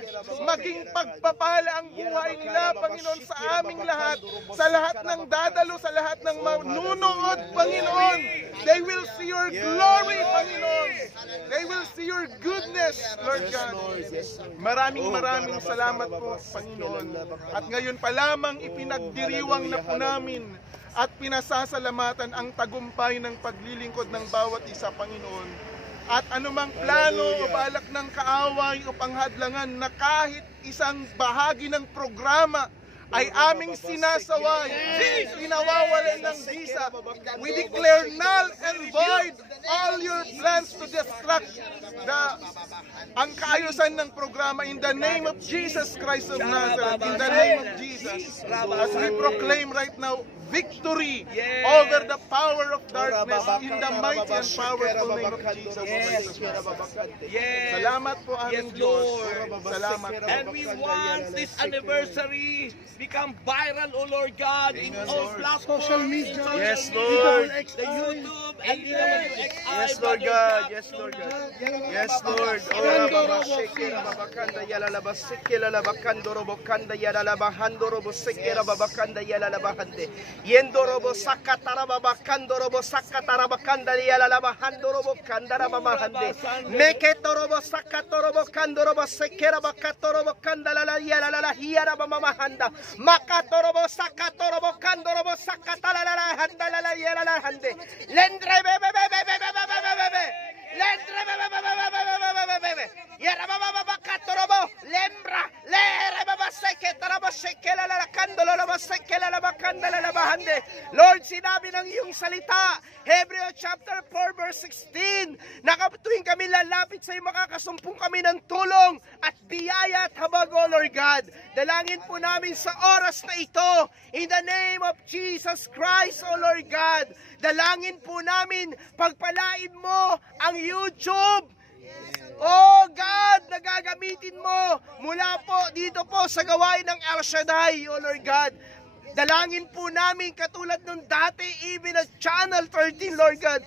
Maging pagpapala ang buhay nila, Panginoon, sa aming lahat. Sa lahat ng dadalo, sa lahat ng manunood, Panginoon. They will see your glory, Panginoon. They will see your goodness, Lord God. Maraming salamat po, Panginoon. At ngayon pa lamang ipinagdiriwang na po namin at pinasasalamatan ang tagumpay ng paglilingkod ng bawat isa, Panginoon. At anumang plano o balak ng kaaway o panghadlangan na kahit isang bahagi ng programa ay aming sinasaway, pinawawalan ng visa. We declare null and void all your plans to destruct ang kaayusan ng programa in the name of Jesus Christ of Nazareth. In the name of Jesus. As we proclaim right now, victory over the power of darkness in the mighty and powerful name of Jesus Christ. Salamat po aming Diyos. Salamat po. And we want this anniversary become viral, O Lord God, in all platforms, social media. Yes, Lord. The YouTube and DWXI. Yes, Lord God. Yes, Lord God. Yes, Lord. Ora baba shekera babakanda yalalaba sekela labakando robokanda yalalaba handorobo sekera babakanda yalalaba hande. Yendorobo sakatara babakando robo sakatara bakanda yalalaba handorobo kandara babahande. Meketorobo sakatorobo kandorobo sekera bakatorobo kandala yalalala hiara babamahanda. Makatorobo sakatorobo kandorobo sakatala handala yalalala hande. Lendre bebe Lendre bebe Yara baba bakatorobo lembra lere baba seketorobo sekela la kandolo la sekela la bakandala la bahande. Lord, sinabi ng iyong salita, Hebrew chapter 4 verse 16, nakatuwing kami lalapit sa iyo, makakasumpong kami ng tulong at biyaya at habag, O Lord God. Dalangin po namin sa oras na ito, in the name of Jesus Christ, O Lord God. Dalangin po namin, pagpalain mo ang YouTube. Oh God, nagagamitin mo mula po dito po sa gawain ng El Shaddai, O Lord God. Dalangin po namin katulad nung dati, even at Channel 13, Lord God.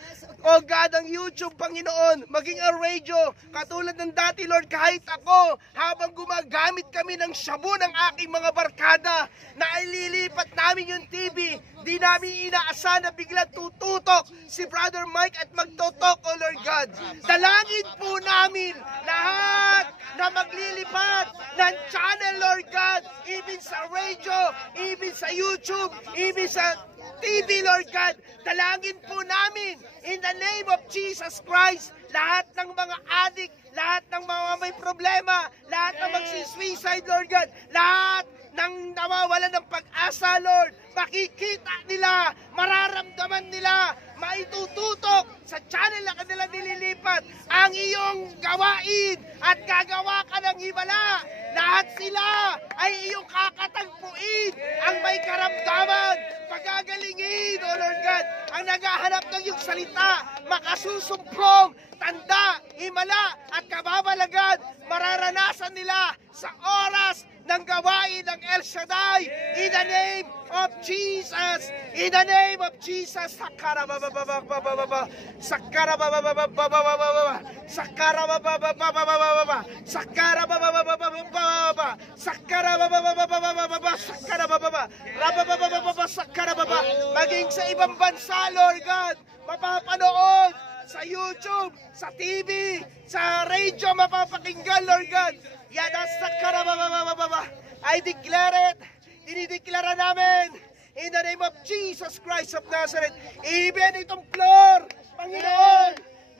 Oh God, ang YouTube, Panginoon, maging ang radio, katulad ng dati, Lord, kahit ako, habang gumagamit kami ng shabu ng aking mga barkada, na ililipat namin yung TV, di namin inaasahan na biglang tututok si Brother Mike at magtutok, oh Lord God. Dalangin po namin lahat na maglilipat ng channel, Lord God, even sa radio, even sa YouTube, even sa TV, Lord God. Dalangin po namin in the name of Jesus Christ, lahat ng mga addict, lahat ng mga may problema, lahat ng magsisuicide, Lord God, lahat ng nawawalan ng pag-asa, Lord, makikita nila, mararamdaman nila, maitututok sa channel na kanila nililipat ang iyong gawain at gagawa ka ng himala. Lahat sila ay iyong kakatagpuin, ang may karamdaman, pagagalingin, O Lord God, ang naghahanap ng iyong salita, makasusumprong, tanda, himala at kababalagad, mararanasan nila sa oras na ng gawain ng El Shaddai. In the name of Jesus. In the name of Jesus. Sakara baba baba baba baba. Sakara baba baba baba baba. Sakara baba baba baba baba. Sakara baba baba baba baba. Sakara baba baba baba baba. Sakara baba baba. Raba baba baba sakara baba. Maging sa ibang bansa, Lord God, mapapanood sa YouTube, sa TV, sa radio, mapapakinggan, Lord God. Yada sakara baba baba baba. I declare it. Dinideklara namin in the name of Jesus Christ of Nazareth. Even itong floor, Panginoon,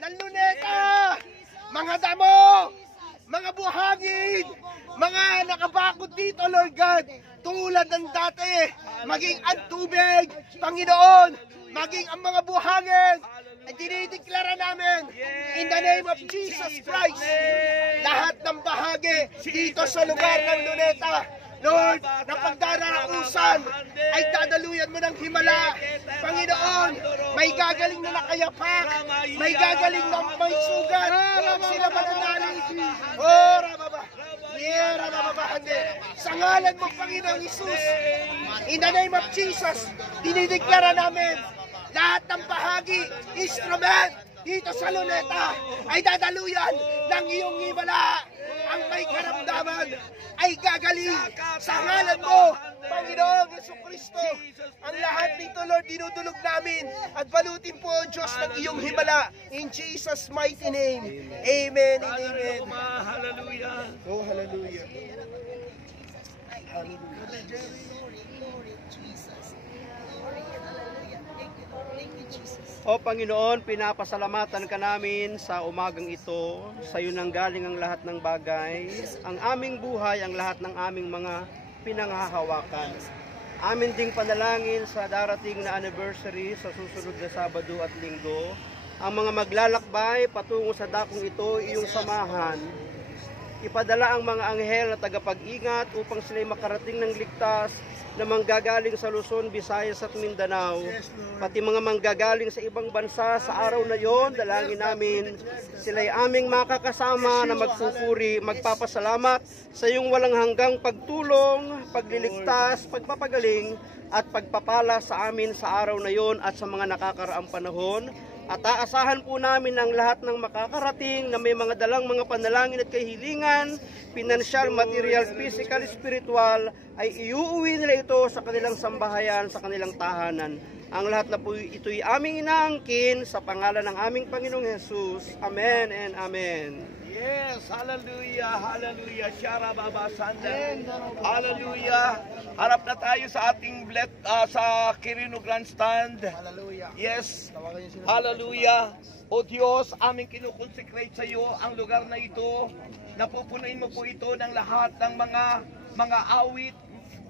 ng luneta, mga damo, mga buhangin, mga nakabakod dito, Lord God, tulad ng dati, maging ang tubig, Panginoon, maging ang mga buhangin, dinideklara namin in the name of Jesus Christ, lahat ng bahagi dito sa lugar ng luneta, Lord, na pagdarausan ay dadaluyan mo ng himala. Panginoon, may gagaling na nakayapak, may gagaling na may sugat, sila mananalig. Oh, Rababa, sa ngalan mo, Panginoong Isus, in the name of Jesus, dinideklara namin, lahat ng bahagi, instrument, dito sa luneta, ay dadaluyan ng iyong himala. Ang may karamdaman ay gagaling sa ngalan mo, Panginoong Jesucristo. Ang lahat nito, Lord, dinudulog namin at balutin po, Diyos, ng iyong himala. In Jesus' mighty name. Amen and amen. Hallelujah. Oh, hallelujah. O Panginoon, pinapasalamatan ka namin sa umagang ito. Sa iyo nang galing ang lahat ng bagay, ang aming buhay, ang lahat ng aming mga pinanghahawakan. Amin ding panalangin sa darating na anniversary sa susunod na Sabado at Linggo. Ang mga maglalakbay patungo sa dakong ito, iyong samahan. Ipadala ang mga anghel na tagapag-ingat upang sila'y makarating ng ligtas na manggagaling sa Luzon, Visayas at Mindanao, pati mga manggagaling sa ibang bansa sa araw na yon, dalangin namin sila'y aming makakasama na magpupuri, magpapasalamat sa iyong walang hanggang pagtulong, pagliligtas, pagpapagaling at pagpapala sa amin sa araw na yon at sa mga nakakaraang panahon. At aasahan po namin ang lahat ng makakarating na may mga dalang mga panalangin at kahilingan, pinansyal, material, physical, spiritual, ay iuuwi nila ito sa kanilang sambahayan, sa kanilang tahanan. Ang lahat na po ito'y aming inaangkin sa pangalan ng aming Panginoong Jesus. Amen and amen. Yes, hallelujah, hallelujah. Shara Baba Sande. Hallelujah. Harap na tayo sa ating sa Quirino Grandstand. Hallelujah. Yes. Hallelujah. O Diyos, aming kinukonsecrate sa iyo ang lugar na ito. Napupunuin mo po ito ng lahat ng mga awit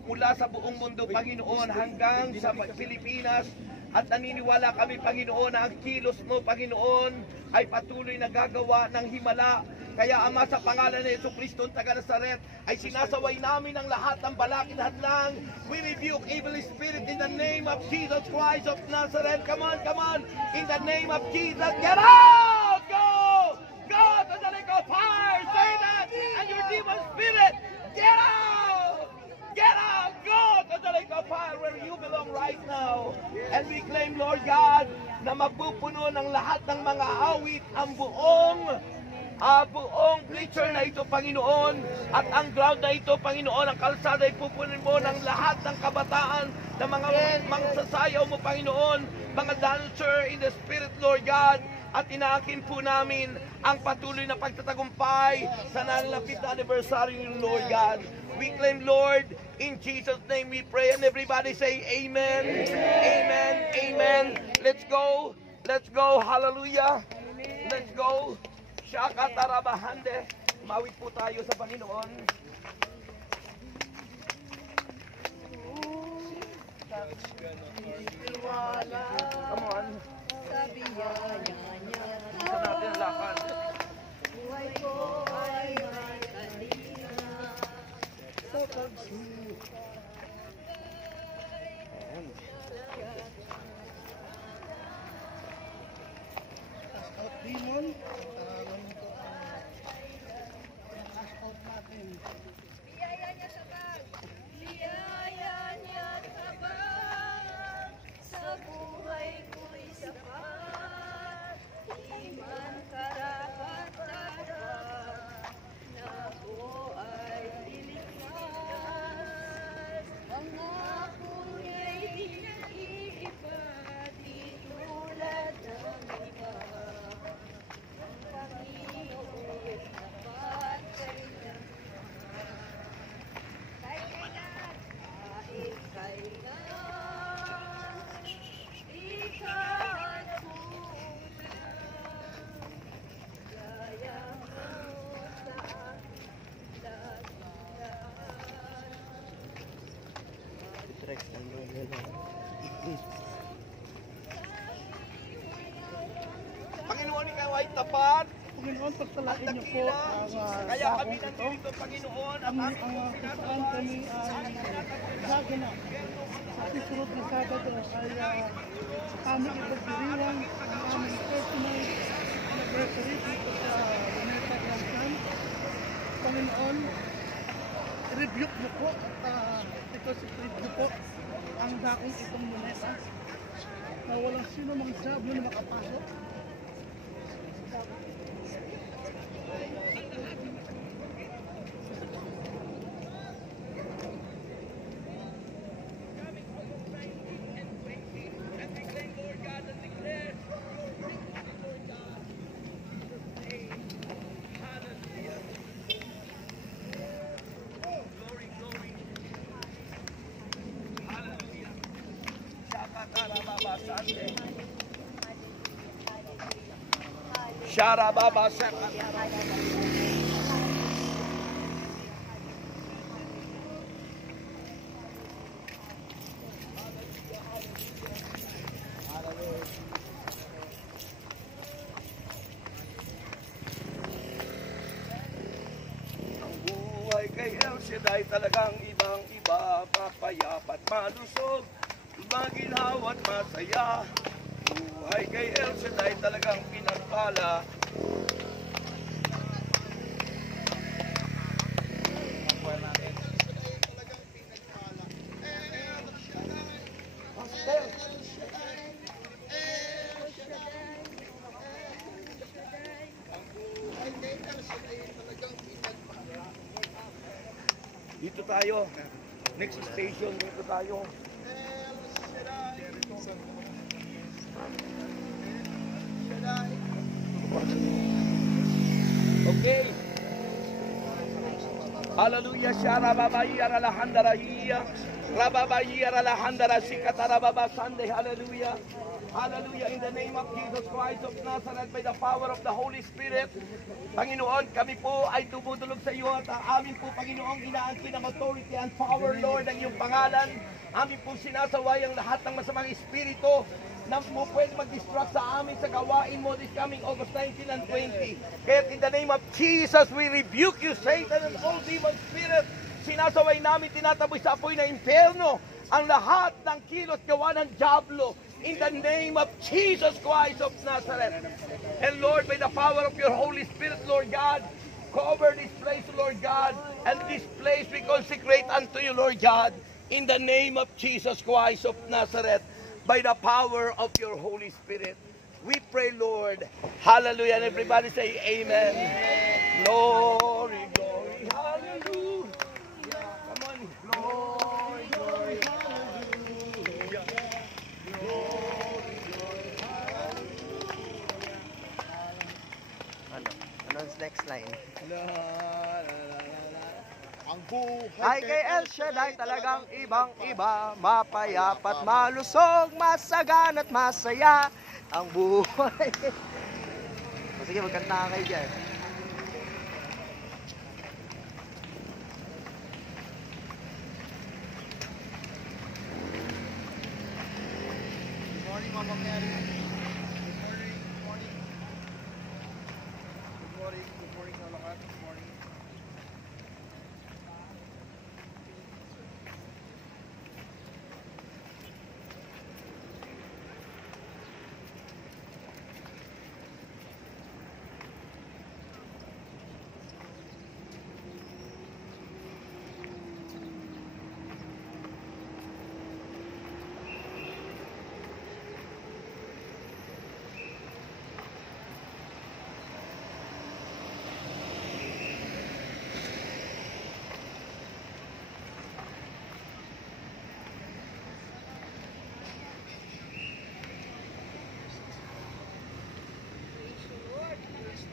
mula sa buong mundo, Panginoon, hanggang sa Pilipinas. At naniniwala kami, Panginoon, na ang kilos mo, Panginoon, ay patuloy na gagawa ng himala. Kaya, Ama, sa pangalan ni Jesucristo, taga Nazaret, ay sinasaway namin ang lahat ng balakid hadlang. We rebuke evil spirit in the name of Jesus Christ of Nazareth. Come on, come on. In the name of Jesus, get out! Go! Go to the lake of fire! Say that! And your demon spirit, get out! Get out! Go to the lake of fire where you belong right now. And we claim, Lord God, na magpupuno ng lahat ng mga awit ang buong preacher na ito, Panginoon, at ang ground na ito, Panginoon, ang kalsada ay pupunin mo ng lahat ng kabataan, ng mga mangsasayaw mo, Panginoon, mga dancer in the spirit, Lord God, at inaakin po namin ang patuloy na pagtatagumpay sa nalalapit na anniversary ng Lord God. We claim, Lord, in Jesus' name we pray, and everybody say amen, amen, amen. Let's go, hallelujah, let's go. Shaka tarabahande, mawit po tayo sa Panginoon. Come on. Sabi niya. Isa natin ang lakad. Buhay ko ay may kanina sa pagsuka. Demon, Biyaya niya sa Panginoon, ikaw ay tapat. Panginoon, pagtalain niyo po ang Kaya kami dakong ito. nandito, Panginoon, Ang saan kami ay gaganap. Sa susunod na Sabado ay aming ipagdiriwang ang aming personal anniversary dito sa Luneta Grand Camp. Panginoon, rebuke niyo po at i-consecrate niyo po ang dakong itong Luneta na walang sino mang diablo na makapasok. Shara Baba Saka. Ang buhay kay El Shaddai talagang ibang-iba, papayapat, malusog, maginhawa't masaya. Buhay kay El Shaddai talagang pinagpala. Dito tayo. Next station, dito tayo. Okay. Hallelujah. Shara babaiya ralahandarahiya. Rababaiya ralahandara sikatara babasande. Hallelujah. Hallelujah. In the name of Jesus Christ of Nazareth, by the power of the Holy Spirit, Panginoon, kami po ay tumutulog sa iyo at amin po, Panginoon, inaangkin ng authority and power, Lord, ang iyong pangalan. Amin po sinasaway ang lahat ng masamang espiritu na po pwede mag-distract sa amin sa gawain mo this coming August 19 and 20. Kaya in the name of Jesus, we rebuke you, Satan, and all demon spirits. Sinasaway namin, tinataboy sa apoy na impyerno ang lahat ng kilos gawa ng diablo. In the name of Jesus Christ of Nazareth. And Lord, by the power of your Holy Spirit, Lord God, cover this place, Lord God, and this place we consecrate unto you, Lord God, in the name of Jesus Christ of Nazareth, by the power of your Holy Spirit. We pray, Lord. Hallelujah. And everybody say amen. Amen. Glory, glory, hallelujah. Come on. Glory, glory, hallelujah. Announce next line. Ang buhay Ay kay El Shaddai talagang ibang-iba, mapayapat, malusog, masagan at masaya ang buhay. Sige, magkanta kayo dyan. Good morning, Mama Mary. Good morning, good morning. Good morning sa lahat. Good morning.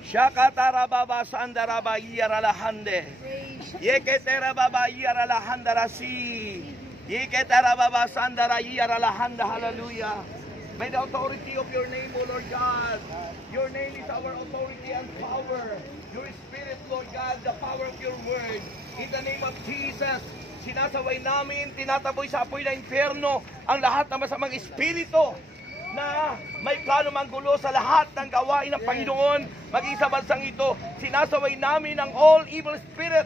Shakatara baba sandara ba yaralahande. Yeketera baba yaralahanda si. Yeketera baba sandara yaralahanda. Hallelujah. By the authority of your name, O Lord God. Your name is our authority and power. Your spirit, Lord God, the power power of your word. In the name of Jesus, sinasaway namin, tinataboy sa apoy na impyerno ang lahat ng masamang espiritu na may plano manggulo sa lahat ng gawain ng Panginoon maging sa bansang ito. Sinasaway namin ang all evil spirit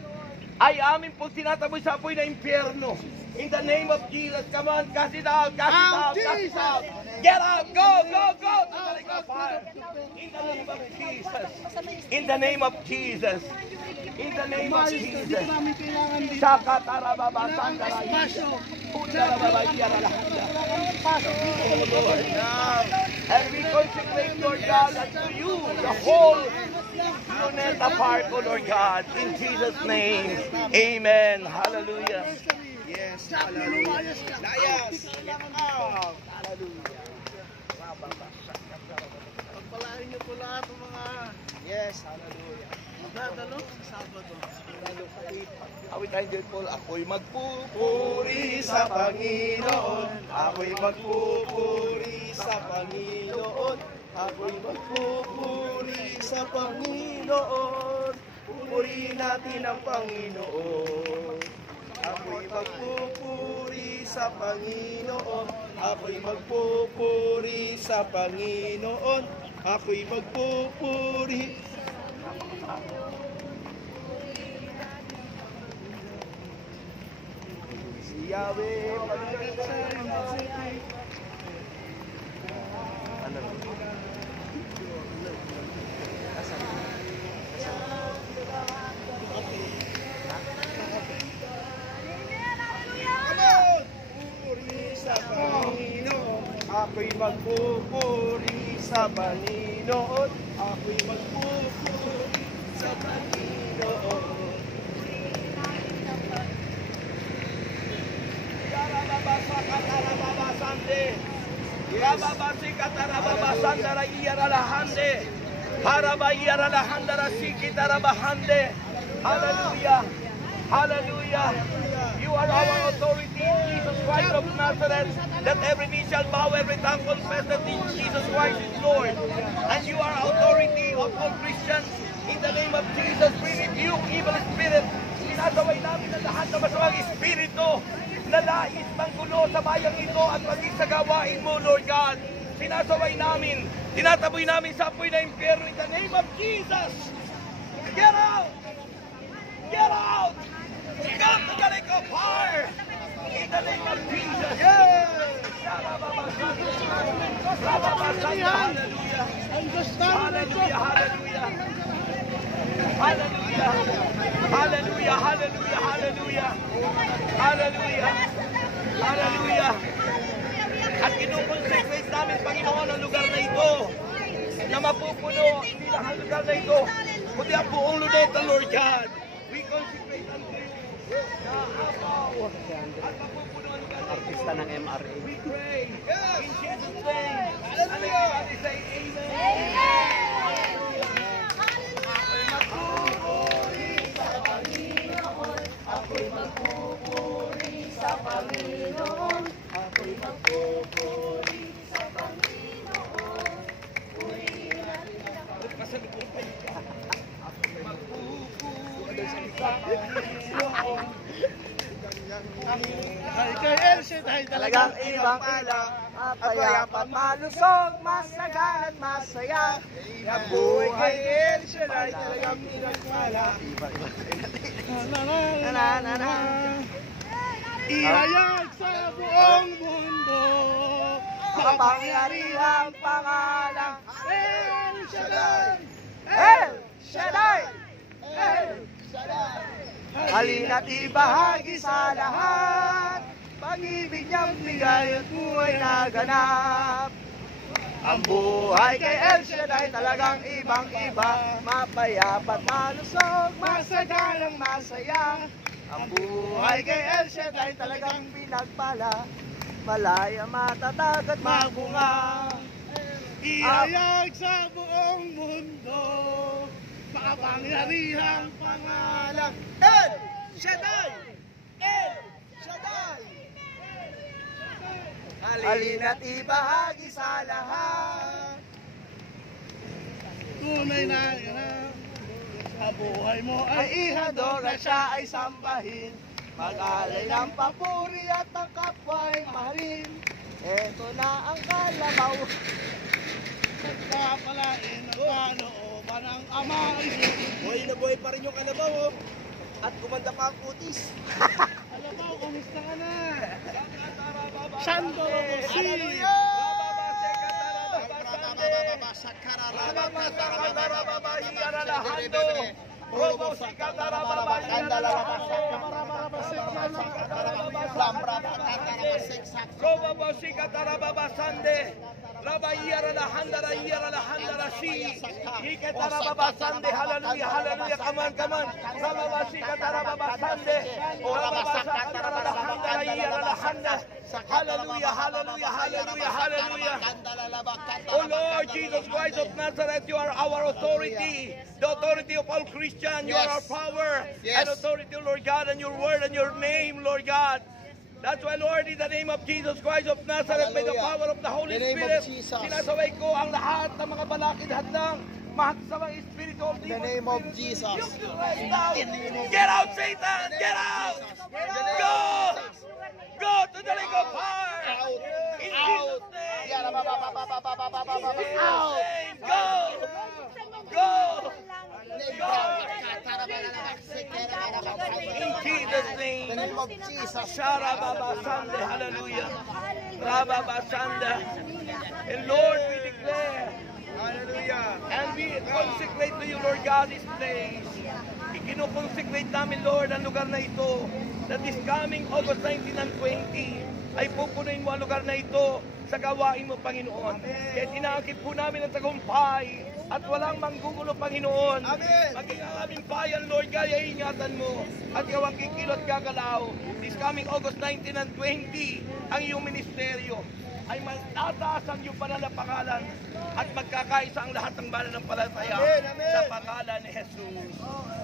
ay amin po tinataboy sa apoy na impyerno. In the name of Jesus, come on, cast it out, cast it out, cast it out. Get out, go, go, go. In the name of Jesus. In the name of Jesus. In the name of Jesus. And we consecrate, Lord God, unto you the whole Luneta Park, O Lord God. In Jesus' name, amen. Hallelujah. Yes, hallelujah. Layas. Hallelujah. Pagpalain niyo po lahat ng mga yes, hallelujah. Magdadalo sa Sabado. Awit tayo dyan po, ako'y Puri sa Panginoon. Ako'y magpupuri sa Panginoon. Ako'y magpupuri sa Panginoon. Purihin natin ang Panginoon. Ako'y magpupuri sa Panginoon. Ako'y magpupuri sa Panginoon. Ako'y magpupuri. Si Yahweh, pagkakas sa ako'y magpupuri sa Panginoon. Ako'y magpupuri sa Panginoon. Yarababasa katarababasande. Rababasi katarababasandara iyaralahande. Haraba iyaralahandara sikitarabahande. Hallelujah. Hallelujah. You are our authority in Jesus Christ of Nazareth, that every knee shall bow, every tongue confess that Jesus Christ is Lord. And you are authority of all Christians. In the name of Jesus, we rebuke evil spirit. Sinasaway namin ang lahat ng masamang espiritu na nais manggulo sa bayang ito at maging sa gawain mo, Lord God. Sinasaway namin, tinataboy namin sa apoy na impyerno in the name of Jesus. Get out! Get out! Come to the lake of fire! In the name of Jesus! Yes! Hallelujah! Hallelujah! Hallelujah! Hallelujah! Hallelujah! Hallelujah! Hallelujah! Hallelujah! Hallelujah! At kinukonsecrate namin, Panginoon, ang lugar na ito na mapupuno, hindi lang ang lugar na ito, kundi ang buong Luneta, Lord God. We consecrate unto you na apaw at mapupuno ang lugar na ito. Artista ng MRA. We pray in Jesus' name. And everybody say amen. Ako'y magpupuri sa Panginoon. Ako'y magpupuri sa Panginoon. Purihin natin ang Pagpupuri sa Panginoon. Ay kay Elsie, dahil talagang ibang pala. Mapayapat, malusog, masagan at masaya. Ang buhay kay Elsie, dahil talagang ibang pala. Ihayag sa buong mundo Makapangyarihang pangalan El Shaddai! El Shaddai! El Shaddai! Halina't ibahagi sa lahat pag-ibig niyang bigay at buhay na ganap. Ang buhay kay El Shaddai talagang ibang-iba, mapayapat, malusog, masagalang masaya. Ang buhay kay El Shaddai talagang pinagpala, malaya, matatag at magbunga. Ihayag sa buong mundo makapangyarihang pangalan El Shaddai! El Shaddai! Halina't ibahagi sa lahat. Tunay na Sa buhay mo ay ihador at siya ay sambahin. Mag-alay ng papuri at ang kapwa'y mahalin. Eto na ang kalabaw. Pagkapalain ang kalooban ng Ama. Buhay na buhay pa rin yung kalabaw, oh. At gumanda pa ang kutis. Kalabaw, kumusta ka na? Sando Robosi! Hallelujah, hallelujah, come on, come on. Hallelujah, hallelujah, hallelujah, hallelujah. Oh Lord Jesus Christ of Nazareth, you are our authority, the authority of all Christians. You are our power and authority, Lord God, and your word and your name, Lord God. That's why, Lord, in the name of Jesus Christ of Nazareth, by the power of the Holy Spirit, sinasaway ko ang lahat ng mga balakid hadlang, mahagsamang spiritual demons. In the name of Jesus. Get out, Satan! Get out! Go! Go to the lake of fire! In Jesus' name! Go! Go! Go! In Jesus' name. In the name of Jesus. Sharababasande, hallelujah. Rababasanda. And Lord, we declare, hallelujah, and we consecrate to you, Lord God, this place. Ikinoconsecrate namin, Lord, ang lugar na ito, that is coming August 19 and 20, ay pupunuin mo ang lugar na ito sa gawain mo, Panginoon. Kaya tinakip po namin ang tagumpay at walang manggugulo, Panginoon. Amen. Maging ang aming bayan, Lord, kaya ingatan mo at gawang kikilo at gagalaw. This coming August 19 and 20, ang iyong ministeryo ay matataas ang iyong banal na pangalan at magkakaisa ang lahat ng mananampalataya sa pangalan ni Jesus.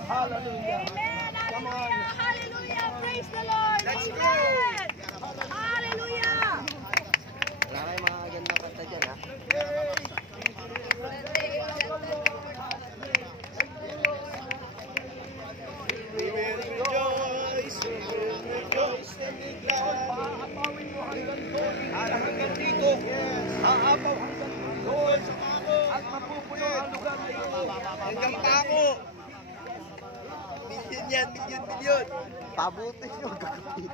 Hallelujah. Amen. Hallelujah. Hallelujah. Praise the Lord. Let's go. Amen. Hallelujah. Wala kayong mga gandang kanta dyan, ha? We will rejoice and be glad. Aapawin mo hanggang doon. Hanggang dito. Aapaw hanggang doon. At mapupuno ang lugar na ito. Hanggang pako. Milyon yan, milyon. Pabutin nyo, gagawin.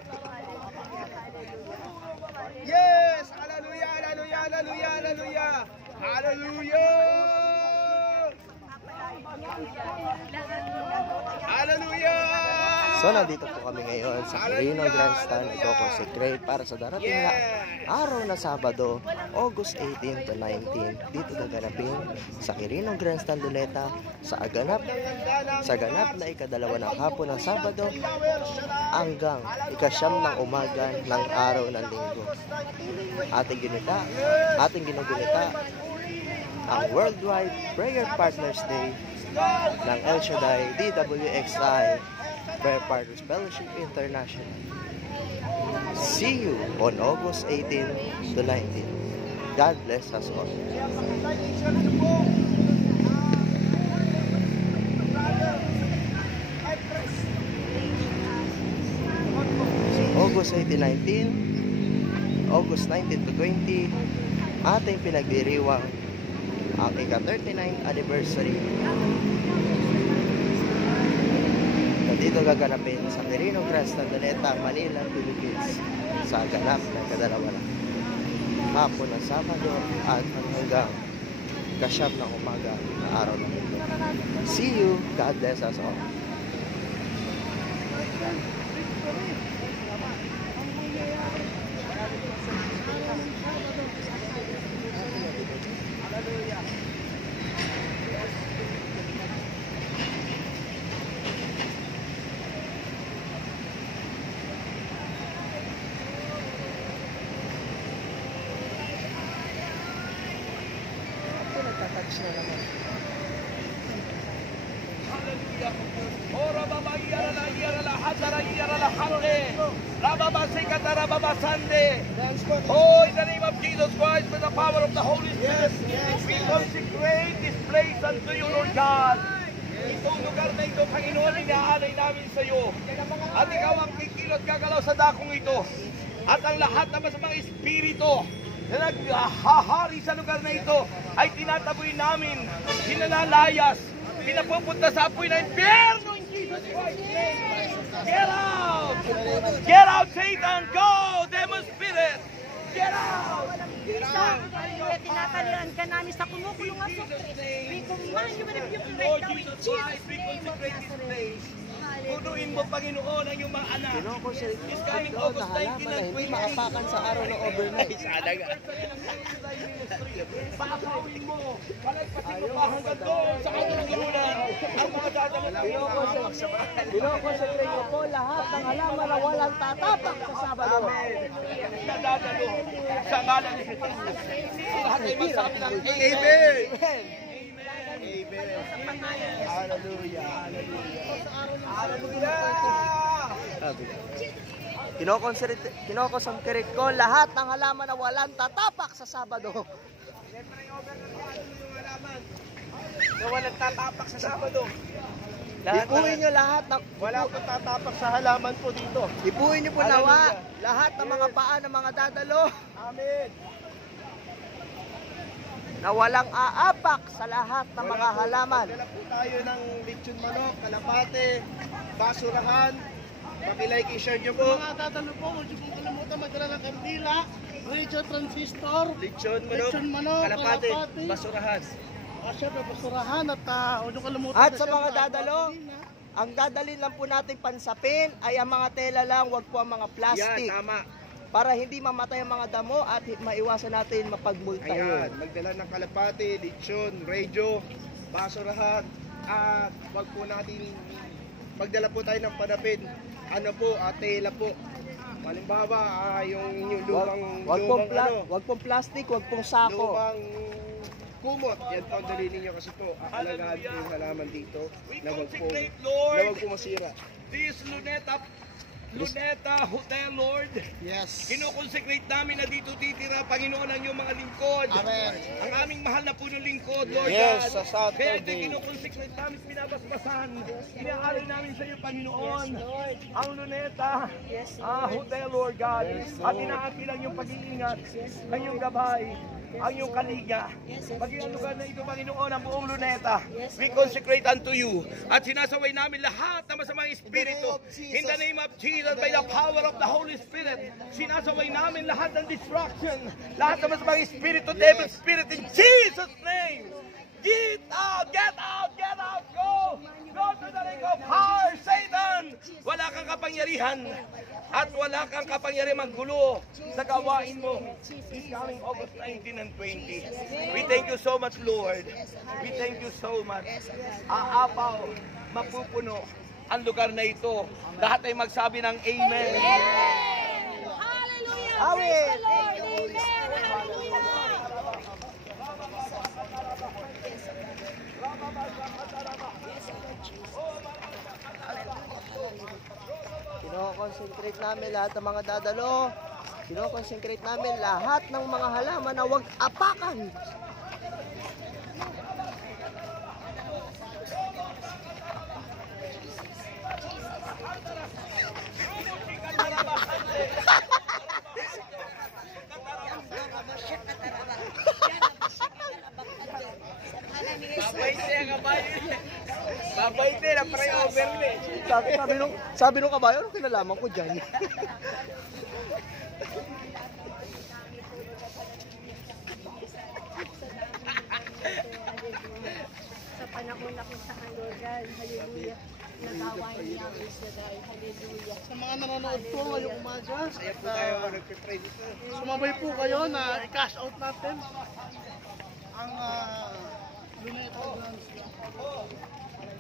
Yes! Hallelujah, hallelujah, hallelujah, hallelujah. Hallelujah! Hallelujah! So, nandito po kami ngayon sa Quirino Grandstand. Nagko-consecrate para sa darating na araw na Sabado, August 18 to 19. Dito gaganapin sa Quirino Grandstand, Luneta, sa ganap na ikadalawa ng hapon ng Sabado hanggang ikasyam ng umaga ng araw ng Linggo. Ating ginugunita ang Worldwide Prayer Partners Day ng El Shaddai DWXI Prayer Partners Fellowship International. See you on August 18 to 19. God bless us all. August 18-19, August 19 to 20, ating pinagdiriwang ang ika-39 anniversary. Dito gaganapin sa Quirino Grandstand, Luneta, Manila, Philippines sa ganap na kadalawa na hapon ng Sabado at hanggang kasyam ng umaga na araw ng ito. See you. God bless us all. Oh, in the name of Jesus Christ, with the power of the Holy Spirit, we consecrate this place unto you, Lord God. itong lugar na ito, Panginoon, inaalay namin sa iyo. At ikaw ang kikilot gagalaw sa dakong ito. At ang lahat ng masamang espiritu na naghahari sa lugar na ito ay tinataboy namin, hinanalayas, pinapupunta sa apoy na impyerno in Jesus Christ's name. Get out! Get out, Satan! Go, demon spirit! Get out! Get out! Tinatalian ka namin sa kumukulong asok. We command you with the right now in Jesus' name of Nazareth. Punuin mo, Panginoon, ang iyong mga anak. Is coming August 19 and 20. Maapakan sa araw ng overnight. Paakawin mo, palagpasin mo pa hanggang doon sa katulungan ang mga dadalhin. Kinokonsentrate ko po lahat ng halaman na walang tatapak sa Sabado. Nadadalo sa ngalan ni Jesus. Lahat ay magsabi ng Amen! Hallelujah! Kinokonsentrate ko lahat ng halaman na walang tatapak sa Sabado. Na walang tatapak sa Sabado. Ipuin nyo lahat ng... Wala akong tatapak sa halaman po dito. Ipuin nyo po nawa lahat ng mga paa ng mga dadalo. Amen. Na walang aapak sa lahat ng mga halaman. Dala po tayo ng lechon manok, kalapate, basurahan. Pakilike, i-share nyo po. Mga dadalo po, huwag niyo pong kalimutan magdala ng kandila, radio transistor, Lechon manok, kalapate, basurahan. Siyempre, basurahan at huwag niyo kalimutan. At sa mga dadalo, ang dadalhin lang po natin pansapin ay ang mga tela lang, wag po ang mga plastic. Yan, tama. Para hindi mamatay ang mga damo at maiwasan natin mapagmultahin. Ayan, magdala ng kalapate, lechon, radio, basurahan. At wag po natin magdala po tayo ng panapin. Ano po, tela po. Halimbawa, yung inyong Wag pong plastic, wag pong sako. lumang kumot. Yan po ang dalhin ninyo kasi po aalagaan po yung halaman dito na wag po masira. This Luneta Hotel, Lord. Yes. Kinoconsecrate namin na dito titira, Panginoon, ang iyong mga lingkod. Amen. Ang aming mahal na punong lingkod, Lord Yes, God. sa Saturday. Kaya ito kinoconsecrate namin, pinabasbasan. Inaalay namin sa iyo, Panginoon, ang Luneta Hotel, Lord God. At inaakilang yung pag-iingat, ang iyong gabay, ang iyong kaliga. Maging ang lugar na ito, Panginoon, ang buong Luneta. We consecrate unto you. At sinasaway namin lahat ng masamang espiritu. In the name of Jesus, by the power of the Holy Spirit, sinasaway namin lahat ng destruction, lahat ng masamang espiritu, devil spirit, in Jesus' name. Get out, get out, get out, go! Go to the ring of power, Satan! Wala kang kapangyarihan at wala kang kapangyarihan maggulo sa gawain mo. This coming August 19 and 20. We thank you so much, Lord. We thank you so much. Aapaw, mapupuno ang lugar na ito. Lahat ay magsabi ng Amen. Hallelujah! Amen. Praise the Lord! Amen! Hallelujah! Kino-concentrate namin lahat ng mga dadalo. Kino-concentrate namin lahat ng mga halaman na wag apakan. Babaite na pre-over eh. Sabi nung kabayo, ano kinalaman ko dyan? Sa panahon na kung saan, Lord God, hallelujah, nagawain namin sa dahil, hallelujah. Sa mga nanonood po ngayong umaga, Kaya po tayo nagpipray dito. sumabay po kayo na i-cash out natin ang Luneta Grand Slam.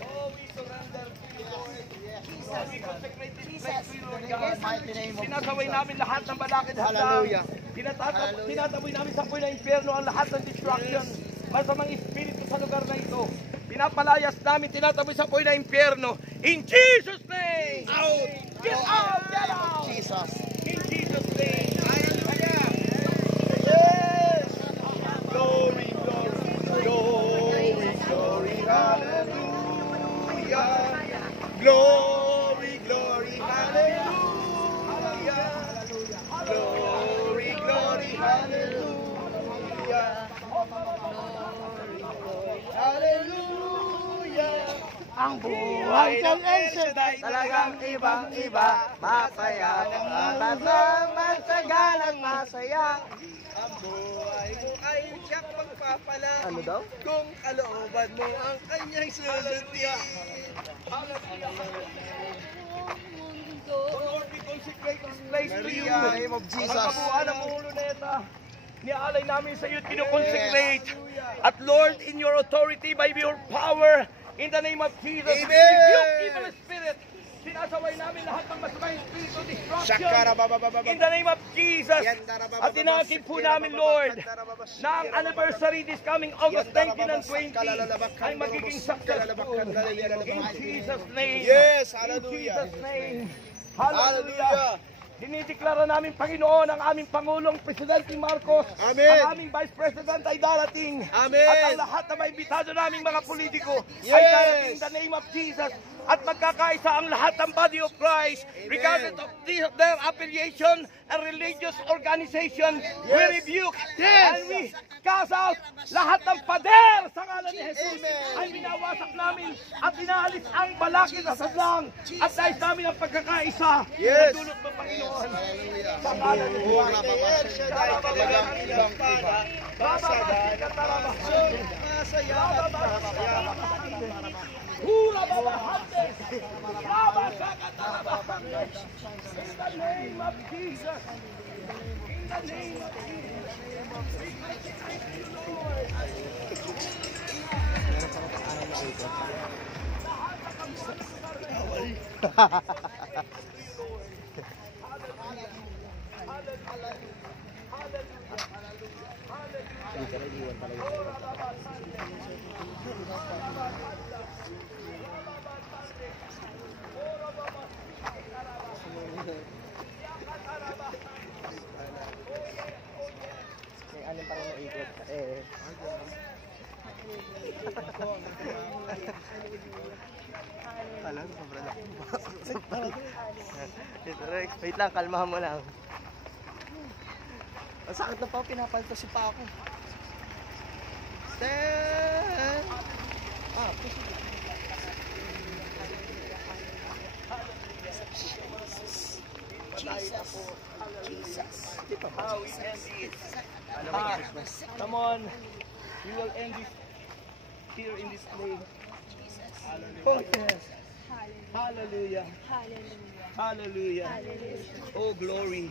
Oh, we surrender to you, Lord. We consecrate this place to you, Lord God. Sinasaway namin lahat ng balakid Hallelujah. Tinataboy namin sa apoy ng impyerno ang lahat ng destruction. Masamang espiritu sa lugar na ito. Pinapalayas namin, tinataboy sa apoy ng impyerno. In Jesus' name! Out! Get out! Get out! Jesus. In Jesus' name! Hallelujah! Yes! Glory, glory, glory, glory, hallelujah! Ang buhay ng El Shaddai talagang ibang-iba. Masaya at masaganang masaya. Ang buhay mo ay siyang magpapalaan. Ano daw? Kung kalooban mo ang kanyang susundin. Lord, we consecrate this place to you. In the name of Jesus. Ang kabuuan ng Pangulo Neta, nialay namin sa iyo, kinoconsecrate. At Lord, in your authority, by your power, in the name of Jesus, we rebuke evil spirit. Sinasaway namin lahat ng masamang espiritu, destruction. In the name of Jesus. At tinakip po namin, Lord, na ang anniversary this coming August 19 and 20 ay magiging successful. In Jesus' name. Yes, In hallelujah. Jesus' name. Hallelujah. Dinideklara namin, Panginoon, ang aming Pangulong Presidente Marcos, Amen. ang aming Vice President ay darating, Amen. at ang lahat na may imbitado naming mga politiko ay Yes. darating in the name of Jesus, at magkakaisa ang lahat ng body of Christ, regardless of their affiliation and religious organization. Yes. We rebuke Yes. and we cast out lahat ng pader sa ngalan ni Jesus. Amen. Ay binawasak namin at inaalis ang balakid na sadlang at nais namin ang pagkakaisa Yes. na dulot ng Panginoon. Hallelujah. Sa ngalan ni Buhay ng El Shaddai talagang ibang-iba. Masaganang masaya. Masaya at masaya. Hula Baba Hande! Baba Sakataraba! In the name of Jesus! In the name of Jesus! We consecrate you, Lord! May anim pa rin na ikot. Alam, sobrang laki. Rex, wait lang, kalmahan mo lang. Ang sakit na pa, pinapalto si Paco. Stand! Puso. How we end this. Come on. We will end this here in this place. Oh, yes. Hallelujah. Hallelujah. Oh, glory.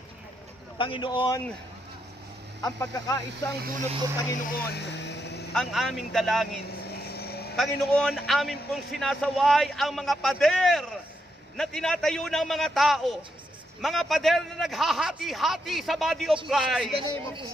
Panginoon, ang pagkakaisang dulot ko, Panginoon, ang aming dalangin. Panginoon, amin pong sinasaway ang mga pader na tinatayo ng mga tao. Mga pader na naghahati-hati sa body of Christ.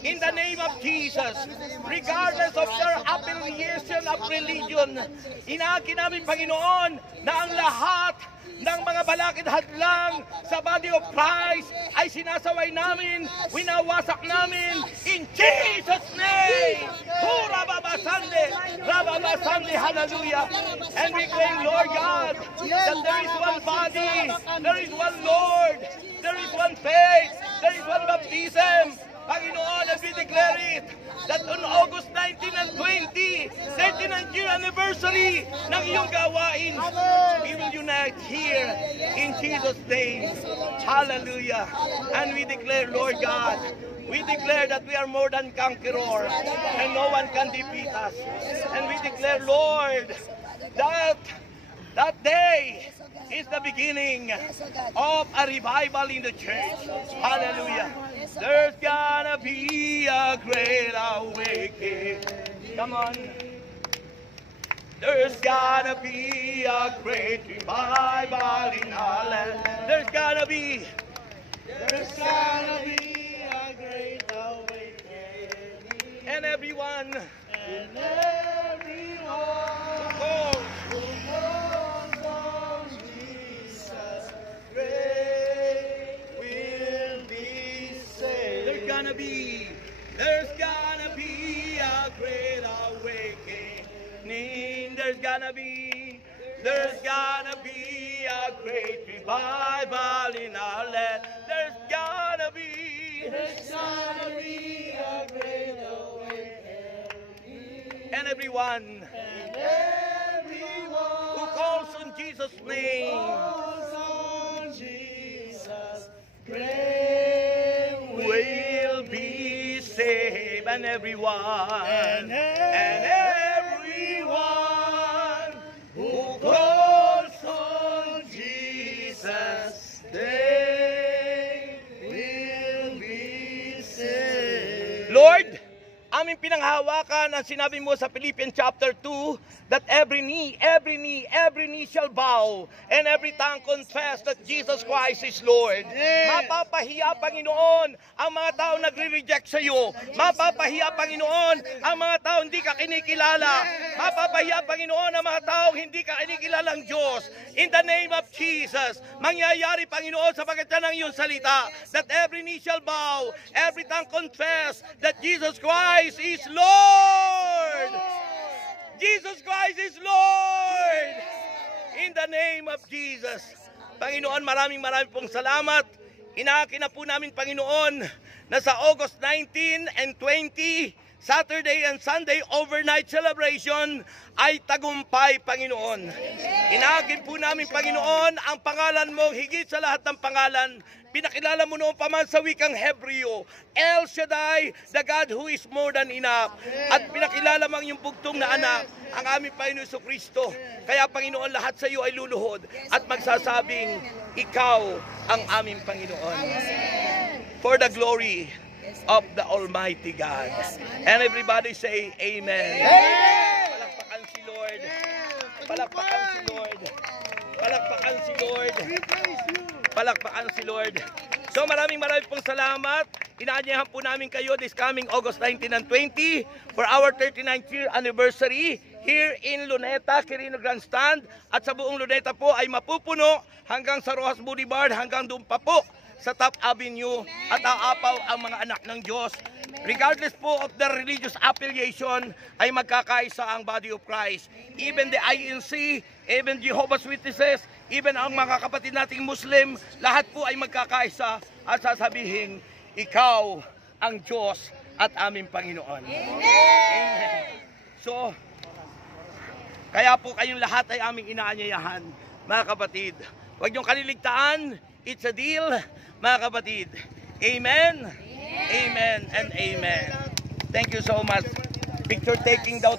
In the name of Jesus, regardless of their affiliation of religion, inaki namin, Panginoon, na ang lahat ng mga balakid hadlang sa body of Christ ay sinasaway namin, winawasak namin, in Jesus' name! Rababasande, hallelujah! And we claim, Lord God, that there is one body, there is one Lord, there is one faith, there is one baptism. Panginoon, and we declare it, that on August 19 and 20, 39th year anniversary ng iyong gawain, we will unite here in Jesus' name. Hallelujah. And we declare, Lord God, we declare that we are more than conquerors and no one can defeat us. And we declare, Lord, that day is the beginning of a revival in the church. Hallelujah. There's gonna be a great awakening. Come on. There's gonna be a great revival in our land. There's gonna be a great awakening. And everyone who knows Jesus great will be saved. There's gonna be a great awakening. There's gonna be a great revival in our land. There's gonna be a great awakening. And everyone who calls Jesus' name. Will be saved, and everyone who calls on Jesus, they will be saved. Lord, aming pinanghawakan ang sinabi mo sa Philippians chapter 2 that every knee shall bow and every tongue confess that Jesus Christ is Lord. Mapapahiya, Panginoon, ang mga tao nagre-reject sa iyo. Mapapahiya, Panginoon, ang mga tao hindi ka kinikilala. Mapapahiya, Panginoon, ang mga tao hindi ka kinikilalang Diyos. In the name of Jesus, mangyayari, Panginoon, sa pagkatyan ng iyong salita, that every knee shall bow, every tongue confess that Jesus Christ is Lord. Jesus Christ is Lord. In the name of Jesus. Panginoon, maraming pong salamat. Inaakin na po namin, Panginoon, na sa August 19 and 20, Saturday and Sunday overnight celebration ay tagumpay, Panginoon. Inaakin po namin, Panginoon, ang pangalan mo higit sa lahat ng pangalan. Pinakilala mo noon pa man sa wikang Hebreo, El Shaddai, the God who is more than enough. At pinakilala mo ang iyong bugtong na anak, ang aming Panginoon Jesucristo. Kaya, Panginoon, lahat sa iyo ay luluhod at magsasabing, ikaw ang aming Panginoon. For the glory of the Almighty God. And everybody say, Amen. Palakpakan si Lord. Palakpakan si Lord. Palakpakan si Lord. Palakpakan si Lord. So maraming pong salamat. Inaanyahan po namin kayo this coming August 19 and 20 for our 39th year anniversary here in Luneta, Quirino Grandstand. At sa buong Luneta po ay mapupuno hanggang sa Rojas Boulevard, hanggang doon pa po sa Top Avenue at aapaw ang mga anak ng Diyos. Regardless po of the religious affiliation, ay magkakaisa ang body of Christ. Even the INC, even Jehovah's Witnesses, even ang mga kapatid nating Muslim, lahat po ay magkakaisa at sasabihin, ikaw ang Diyos at aming Panginoon. Amen. So, kaya po kayong lahat ay aming inaanyayahan, mga kapatid. Huwag niyong kaliligtaan, it's a deal, mga kapatid. Amen, amen, and amen. Thank you so much. Picture taking daw.